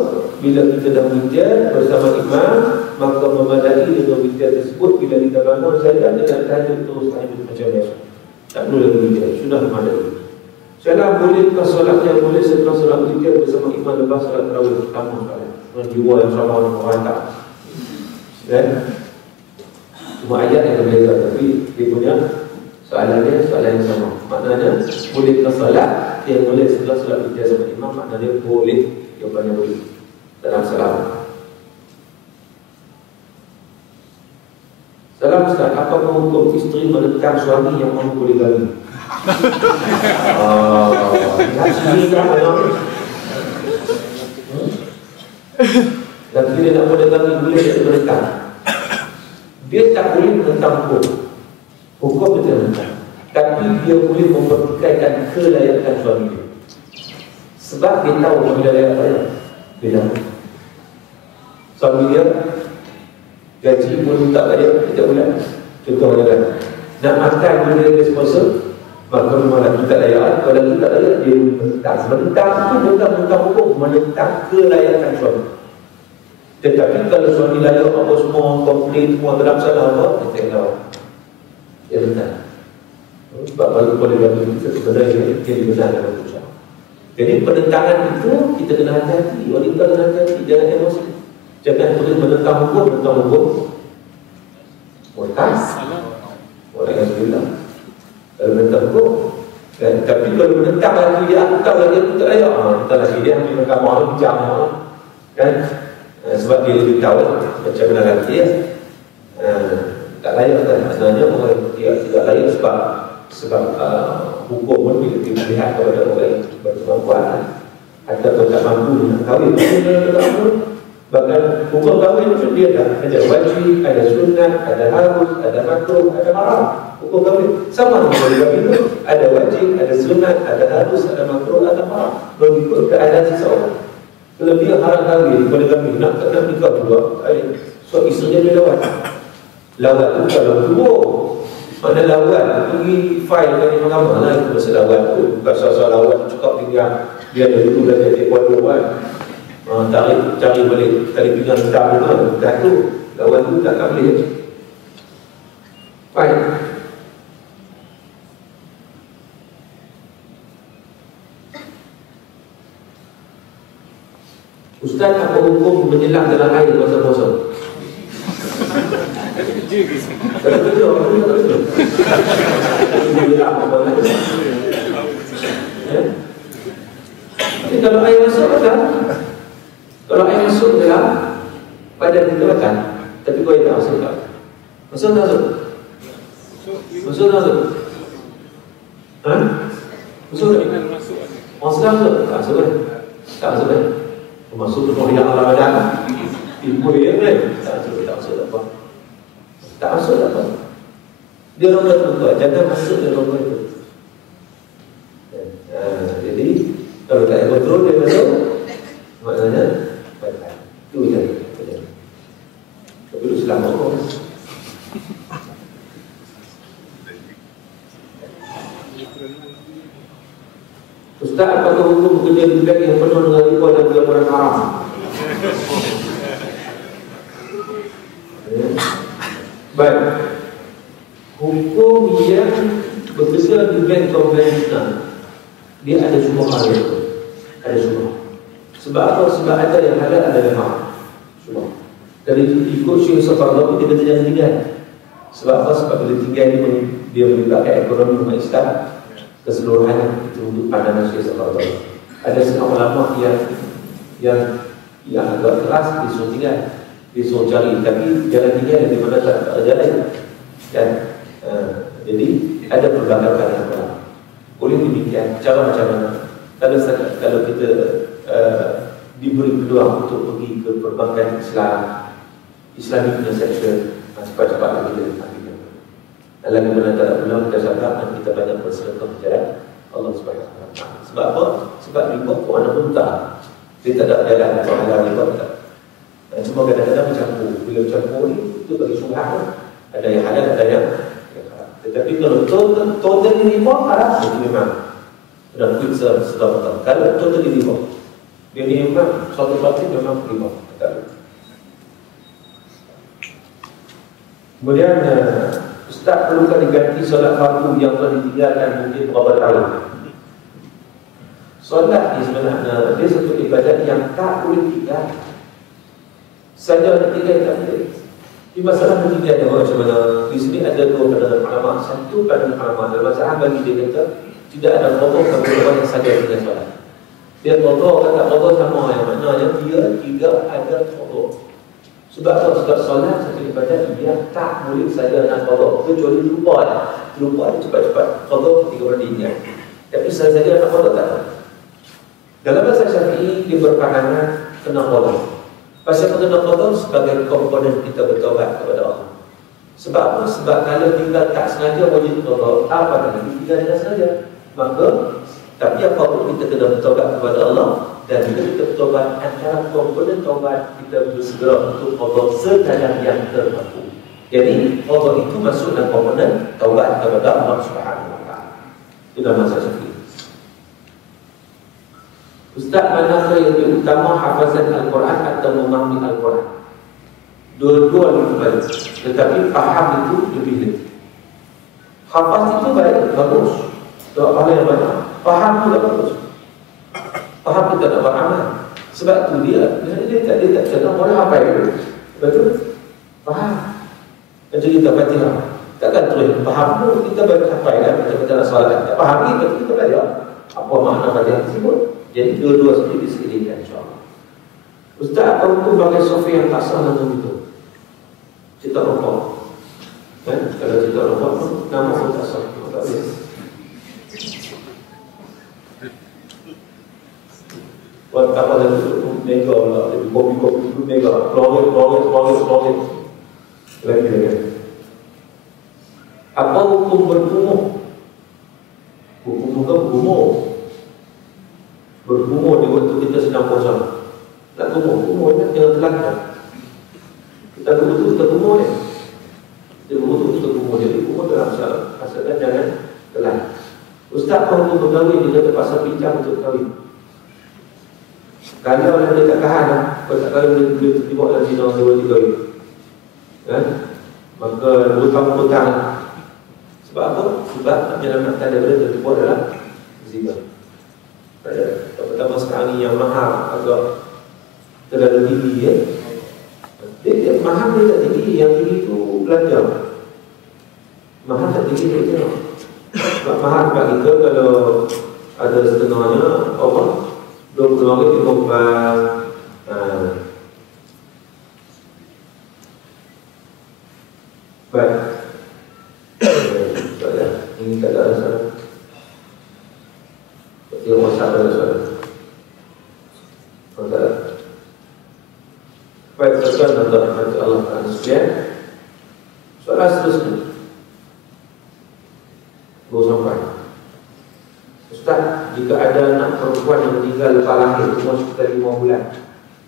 bila kita dah witir bersama imam, maka memadai dengan witir tersebut. Bila kita bangun saja dengan tahajud, terus tahajud macam biasa. Tak perlu lagi witir, sudah memadai. Salah bolehkah solat yang boleh setelah solat witir bersama imam lepas solat tarawih pertama sekali? Dengan jiwa yang sama dengan orang tak. Dan cuma ayat yang berbeza, tapi dia punya soalannya soalan yang sama. Maknanya bolehkah solat yang boleh setelah solat witir bersama imam? Maknanya boleh, jawapannya boleh. Dalam salam. Salam Ustaz, apakah hukum isteri menentang suami yang mahu poligami? Dan bila nak poligami boleh dia menentang. Dia tak boleh menentang hukum dia menentang, tapi dia boleh mempertikaikan kelayakan suami dia. Sebab dia tahu bila layak saya. Bila suami dia gaji pun tak bayar setiap bulan. Contohnya kan, nak makan pun dia sponsor, maka malah kita layak. Kalau kita layak, dia menentang. Menentang itu bukan hukum, menentang kelayakan suami. Tetapi kalau suami layak apa semua, komplain semua dalam salah apa, kita tahu dia menentang. Sebab kalau poligami kita sebenarnya dia dibenarkan dalam usaha. Jadi penentangan itu kita kena hati-hati. Wanita kena hati-hati, jangan emosi. Jangan boleh menentang hukum. Murtad. Orang yang bilang kalau menentang hukum. Tapi kalau menentang lagi dia akal lagi, aku tak layak. Kita lagi dia ambil mahkamah, bincang. Kan? Sebab dia lebih tahu macam mana lagi ya. Tak layak kan. Maksudnya orang yang tidak layak sebab hukum pun bila kita lihat kepada orang yang berkemampuan atau tak mampu nak kahwin. Bahkan hukum kahwin itu dia ada wajib, ada sunat, ada harus, ada makruh, ada haram. Hukum kahwin sama dengan poligami itu, ada wajib, ada sunat, ada harus, ada makruh, ada haram. Mengikut keadaan seseorang. Kalau dia haram kahwin, poligami nak nikah juga, so isterinya dia lawat tu kalau turun. Mana lawan, pergi file kan yang mahkamah lah, itu masa lawan tu. Bukan soal-soal lawan cakap tinggal dia ada dulu dah jadi kuala kan. Cari balik tali pinggang hitam tu, dah tu lawan tu tak boleh. Fine. Ustaz, apa hukum menyelam dalam air masa puasa? Kalau kerja, apa kerja? Tapi kalau air masuk kan? Kalau air masuk dalam badan kita makan, tapi kau tak masuk tak? Masuk tak masuk? Masuk tak masuk? Hah? Masuk tak? Masuk tak masuk? Tak masuk kan? Tak masuk kan? Masuk ke yang ala badan. Ibu dia kan? Tak masuk apa? Tak masuk apa? Dia rongga tu, jangan masuk ke rongga itu. Jadi kalau tak kontrol dia masuk, maknanya batal. Itu je. Tapi itu selamat kok. Ustaz, apakah hukum bekerja di bidang yang penuh dengan riba dan pelaburan haram? Baik. Hukum yang bekerja di bank konvensional, dia ada semua hal itu. Ada semua. Sebab apa? Sebab ada yang halal, ada yang haram. Semua. Dari ikut Syekh Safarnawi, dia kata jangan tinggal. Sebab apa? Sebab bila tinggal dia melibatkan ekonomi umat Islam keseluruhannya. Itu untuk pandangan Syekh Safarnawi. Ada setengah ulama yang agak keras, disuruh tinggal, disuruh cari, tapi jalan tinggal di mana tak jalan kan. Jadi ada perbatasan yang kurang. Boleh demikian. Cara macam mana? Kalau kita diberi peluang untuk pergi ke perbankan Islam, Islamic section, cepat-cepat kita ambil. Dan lagi mana tak ada peluang, kita sabar dan kita banyak bersedekah jalan Allah Subhanahu Wa Taala. Sebab apa? Sebab riba Quran muntah. Dia tak ada jalan untuk halal riba tak. Dan cuma kadang-kadang bercampur. Bila bercampur ni, itu bagi subhan. Ada yang halal, ada yang haram. Tetapi kalau total riba haram, itu memang sudah kuisa sudah betul. Kalau total riba, dia ni memang satu parti memang riba. Kemudian Ustaz perlukan diganti solat fardu yang telah ditinggalkan mungkin beberapa tahun. Solat ni sebenarnya dia satu ibadat yang tak boleh tinggal. Saja nak tinggal tak boleh. Di masalah ketiga dia macam mana? Di sini ada dua pandangan ulama. Satu pandangan ulama dalam masalah bagi dia kata tidak ada qada bagi orang yang saja tinggal solat. Dia qada kata qada sama yang maknanya dia tidak ada qada. Sebab apa? Sebab solat satu ibadat dia tak boleh saja nak qada kecuali lupa. Lupa dia cepat-cepat qada ketika berdiri. Tapi saja nak qada tak. Dalam bahasa Syafi'i dia berpandangan kena qada. Pasal kena qada sebagai komponen kita bertaubat kepada Allah. Sebab apa? Sebab kalau tinggal tak sengaja wajib qada, apa lagi tinggal dengan sengaja. Maka tapi apapun kita kena bertaubat kepada Allah. Dan bila kita bertaubat, antara komponen taubat kita bersegera untuk qada sekadar yang termampu. Jadi qada itu masuk dalam komponen taubat kepada Allah Subhanahu Wa Taala. Itu dalam bahasa Syafi'i. Ustaz, manakah yang lebih utama, hafazan Al-Quran atau memahami Al-Quran? Dua-dua lebih baik, tetapi faham itu lebih baik. Hafaz itu baik, bagus, doa pahala yang banyak. Faham juga bagus. Faham kita tak beramal. Sebab tu dia tak cakap orang apa itu. Betul? Faham. Macam kita Fatihah, takkan terus faham pun kita baca apa kan? Kita nak solat, tak faham kita baca apa makna Fatihah tersebut. Jadi dua-dua seperti disediakan insyaAllah. Ustaz, apa hukum pakai sofa yang tak sah dalam itu? Cerita rokok kan? Kalau cerita rokok pun nama pun tak sah. Tak boleh. Buat apa lagi itu? Mega lah. Lebih kopi-kopi itu mega. Pelongit. Lagi. Apa hukum bergumul? Hukum bukan bergumul. Bergumul di waktu kita sedang puasa. Tak gumul jangan terlanggar. Kita betul kita gumul ni. Kita betul kita gumul. Jadi gumul dalam masalah. Asalkan jangan telan. Ustaz, apa hukum berkahwin dia terpaksa pincang untuk kahwin? Kalau dia tak tahan, kalau tak kahwin dia tertiba dalam zina, dia boleh kahwin. Kan? Maka hutang-hutang. Sebab apa? Sebab nak menyelamatkan daripada tertiba dalam zina. Pertama sekarang ni yang mahal agak terlalu tinggi ya. Dia mahal dia tak tinggi, yang tinggi tu belanja. Mahal tak tinggi dia tengok. Sebab mahal kat kita kalau ada setengahnya apa? 20 ringgit cukup baik. Ini tak ada salah. Dia masak pada soalan. Maka baik, tuan dan rahmat Allah Taala sekalian. Soalan seterusnya. Baru sampai. Ustaz, jika ada anak perempuan yang meninggal lepas lahir umur sekitar 5 bulan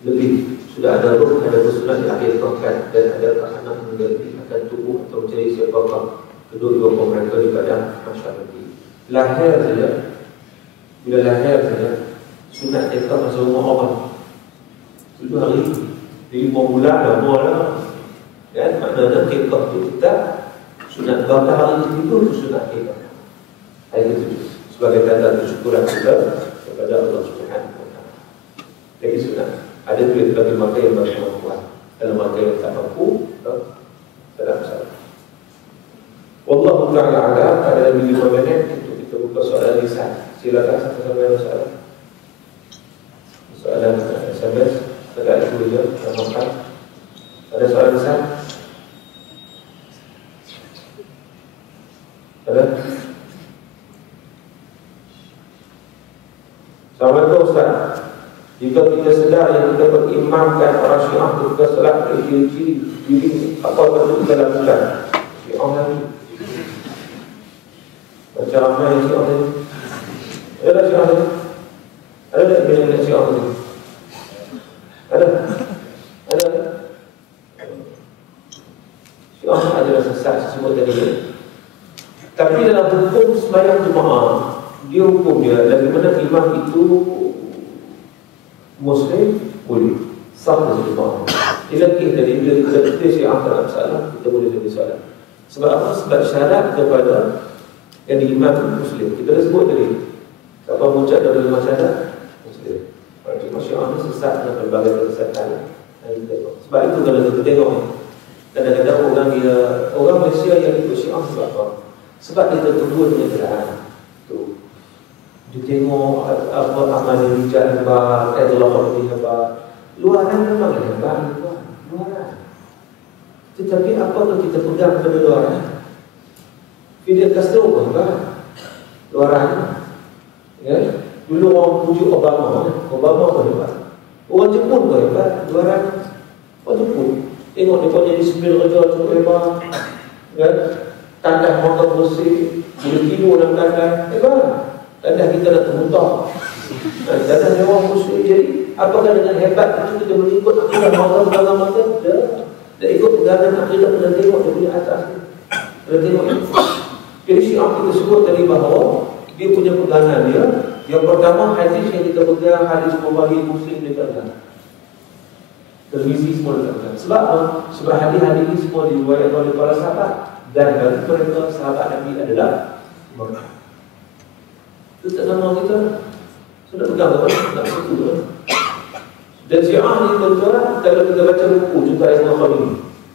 lebih, sudah ada ruh, ada kesunat di akhir tongkat, dan adakah anak meninggal ini akan tubuh atau mencari siapakah kedua-dua mereka di badan masyarakat? Lahir saja. Bila lahir saja, sunat tekad masa umur awal 7 hari, 5 bulan dah umur dah. Kan? Maknanya tekad itu kita sunat berapa hari itu sunat tekad. Hari ke-7 sebagai tanda kesyukuran kita kepada Allah Subhanahu Wa Taala. Lagi sunat. Ada duit bagi mereka yang berkemampuan. Kalau mereka yang tak mampu, tak ada masalah. Wallahu ta'ala a'lam. Ada lebih 5 minit untuk kita buka soalan lisan. Silakan sama-sama yang soalan. Soalan SMS tegak itu je, makan. Ada soalan lisan? Ada? Jika kita sedar yang kita berimamkan orang Syiah ketika solat ciri-ciri apa yang kita lakukan. Syiah lagi. Macam ramai Syiah lagi. Ada Syiah lagi? Ada tak bila Syiah lagi? Ada? Ada? Syiah adalah sesat semua tadi. Tapi dalam hukum sembahyang jemaah, dia hukum dia bagaimana imam itu Muslim boleh sah dari jemaah. Ilakih tadi bila kita Syiah dalam salah, kita boleh jadi solat. Sebab apa? Sebab syarat kepada yang diimam Muslim. Kita dah sebut tadi. Siapa mengucap dari lima syarat? Muslim. Cuma Syiah ni sesat dengan pelbagai kesesatan. Sebab itu kalau kita tengok, kadang-kadang orang Malaysia yang ikut Syiah sebab apa? Sebab dia tertubuh dengan keadaan. Dia tengok apa amal yang bijak hebat, Allah lebih hebat. Luaran memang hebat, luaran. Tetapi apakah kita pegang pada luaran? Fidel Castro pun hebat, luaran. Ya? Dulu orang pujuk Obama pun hebat. Orang Jepun pun hebat, luaran. Orang Jepun tengok dia punya disiplin kerja cukup hebat. Ya? Tandas motor bersih, boleh tidur dalam tandas, hebat. Tandas kita nak termuntah. Tandas dia orang Muslim. Jadi apakah dengan hebat itu kita mengikut akidah pegangan mata? Dia ikut pegangan akidah. Kita tengok dia punya atas. Kita tengok ini. Jadi Syiah kita sebut tadi bahawa dia punya pegangan dia. Yang pertama, hadis yang kita pegang, hadis Bukhari Muslim dia pegang. Televisi semua dia pegang. Sebab apa? Sebab hadis-hadis ini semua diriwayatkan oleh para sahabat. Dan bagi mereka sahabat Nabi adalah mereka. Itu tak nama kita. Sudah pegang apa? Tak situ kan? Dan Syiah ni tuan-tuan, kalau kita baca buku juga Islam Khalili,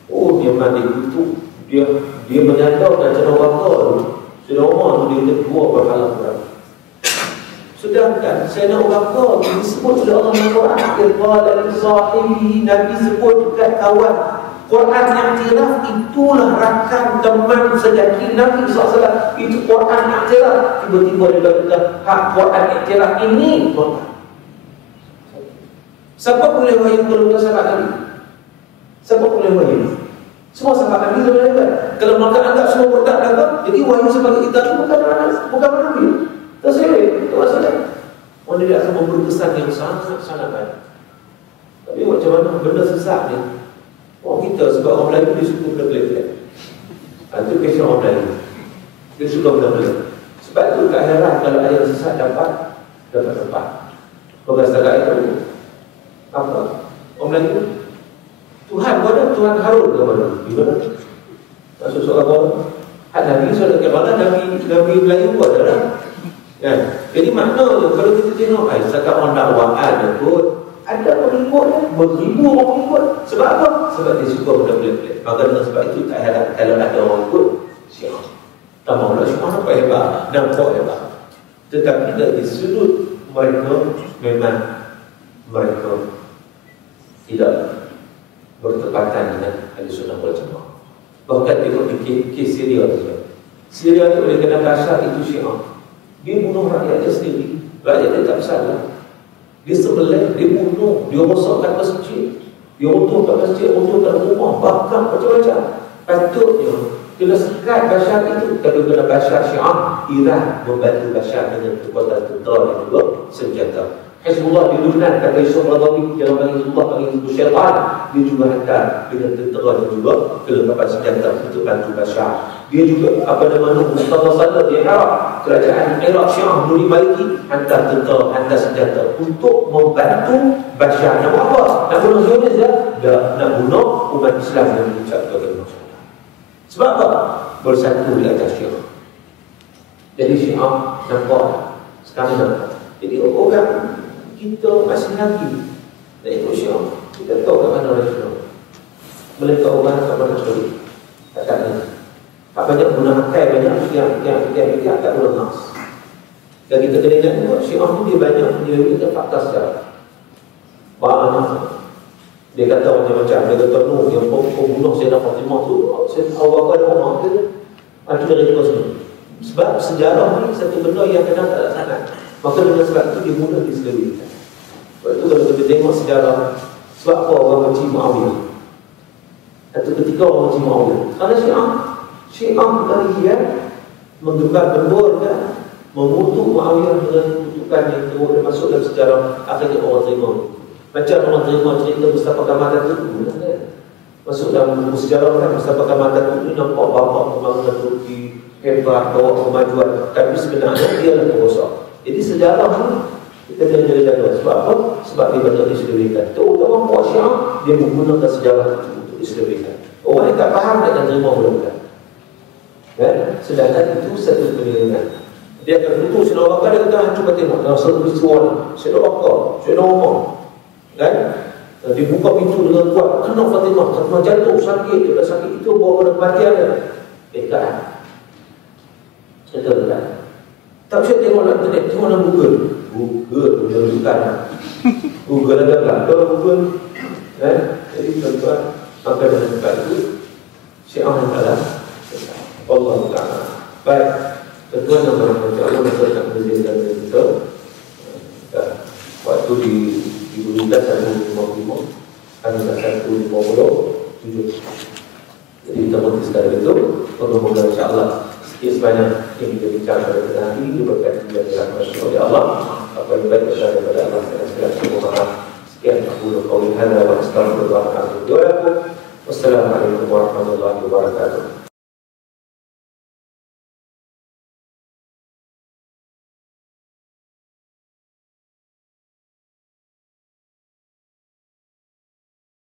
oh dia mandi itu, dia menyatakan cara wakil Sayyidina Umar tu dia kedua berhala Quran. Sedangkan Sayyidina Umar disebut oleh Allah Al-Quran, qala li sahibihi, Nabi sebut dekat kawan Quran yang tiraf itulah rakan teman sejati Nabi SAW. Itu Quran yang tiraf. Tiba-tiba dia kata, hak Quran yang tiraf ini Quran. Siapa boleh wahyu kalau kita sahabat Nabi? Siapa boleh wahyu? Semua sahabat Nabi itu hebat. Kalau mereka anggap semua berdak-dak, jadi wahyu sebagai kita itu bukan Nabi. Terselit, itu masalah. Orang dia akan memberi kesan yang sangat baik. Tapi macam mana benda sesat ni? Orang kita sebab orang Melayu dia suka benda pelik-pelik. Itu kisah orang Melayu. Dia suka benda pelik. Sebab itu tak heran kalau ayat sesat dapat tempat. Bukan setakat itu. Apa? Orang Melayu Tuhan mana? Tuhan Harun ke mana? Di mana? Maksud seorang orang hak Nabi ke mana? Nabi Melayu pun ada lah. Ya. Jadi makna kalau kita tengok setakat orang dakwaan pun ada pengikut, beribu orang pengikut. Sebab apa? Sebab dia suka benda pelik-pelik. Maka dengan sebab itu tak heran kalau ada orang ikut Syiah. Tak mahulah Syiah nampak hebat, nampak hebat. Tetapi dari sudut mereka memang mereka tidak bertepatan dengan Ahlussunnah wal Jamaah. Bahkan tengok di kes Syria tu. Syria ni oleh kerana Bashar itu Syiah. Dia bunuh rakyat dia sendiri. Rakyat dia tak bersalah. Dia sembelih, dia bunuh, dia rosakkan masjid, dia runtuhkan masjid, runtuhkan rumah, bakar macam-macam. Patutnya kena sekat Bashar itu. Kalau kena Bashar Syiah, Iran membantu Bashar dengan kekuatan tentera dan juga senjata. Hizbullah di Lebanon, kata Yusuf Radhawi, jangan bagi Hizbullah, bagi Hizbul Syaitan. Dia juga hantar dengan tentera dan juga kelengkapan senjata untuk bantu Bashar. Dia juga Mustafa Sadr di Iraq, kerajaan Iraq Syiah Nuri Maliki hantar tentera, hantar senjata untuk membantu Bashar. Nak buat apa? Nak bunuh Zionis ya? Nak bunuh umat Islam yang mengucapkan kalimah syahadah. Sebab apa? Bersatu di atas Syiah. Jadi Syiah nampak sekarang nampak. Jadi orang kita masih lagi nak ikut Syiah. Kita tahu kat mana orang Syiah. Mereka orang kat mana sekali. Tak ada. Tak banyak guna akal, banyak yang tak guna nas. Dan kita kena ingat juga Syiah ni dia banyak menyelewengkan fakta sejarah. Banyak. Dia kata macam-macam. Dia kata Nuh yang pembunuh Sayyidina Fatimah tu Abu Bakar dan Umar dia ada dari juga semua. Sebab sejarah ni satu benda yang kadang tak laksana. Maka dengan sebab itu dia mudah diselewengkan. Sebab itu kalau kita kita tengok sejarah sebab apa orang benci Muawiyah. Satu ketika orang benci Muawiyah kerana Syiah dari menggembar-gemborkan, mengutuk Muawiyah dengan kutukan yang teruk dan masuk dalam sejarah. Akhirnya orang terima. Macam orang terima cerita Mustafa Kamal Atatürk dulu kan? Masuk dalam buku sejarah kan, Mustafa Kamal Atatürk itu nampak bapak pembangunan Turki hebat, bawa kemajuan, tapi sebenarnya dia adalah perosak. Jadi sejarah ni kita kena jaga-jaga. Sebab apa? Sebab dia banyak disediakan. Terutama puak Syiah, dia menggunakan sejarah untuk disediakan. Orang yang tak faham tak akan terima bukan. Kan? Sedangkan itu satu penilaian. Dia akan tutup Syedna Bakar, dia kata cuba tengok dalam satu peristiwa ni. Syedna Bakar, Syedna Umar, kan? Dibuka pintu dengan kuat, kena Fatimah jatuh, sakit, dia dah sakit itu bawa pada kematian dia. Dekat. Betul tak? Tak bisa tengok dalam internet, tengok dalam Google punya rujukan. Google ada belakang Google, kan? Jadi tuan-tuan, maka dengan dekat itu Syiah yang kalah. Allah Ta'ala. Baik, tuan-tuan yang berahmati Allah, kita nak menjadikan kita waktu di Bulan 155 Anilah 150 7. Jadi kita berhenti sekarang itu. Moga-moga insyaAllah sikit sebanyak yang kita bincang pada tengah hari diberkati dan dirahmati oleh Allah. Apa yang baik daripada Allah, saya segala semua maaf.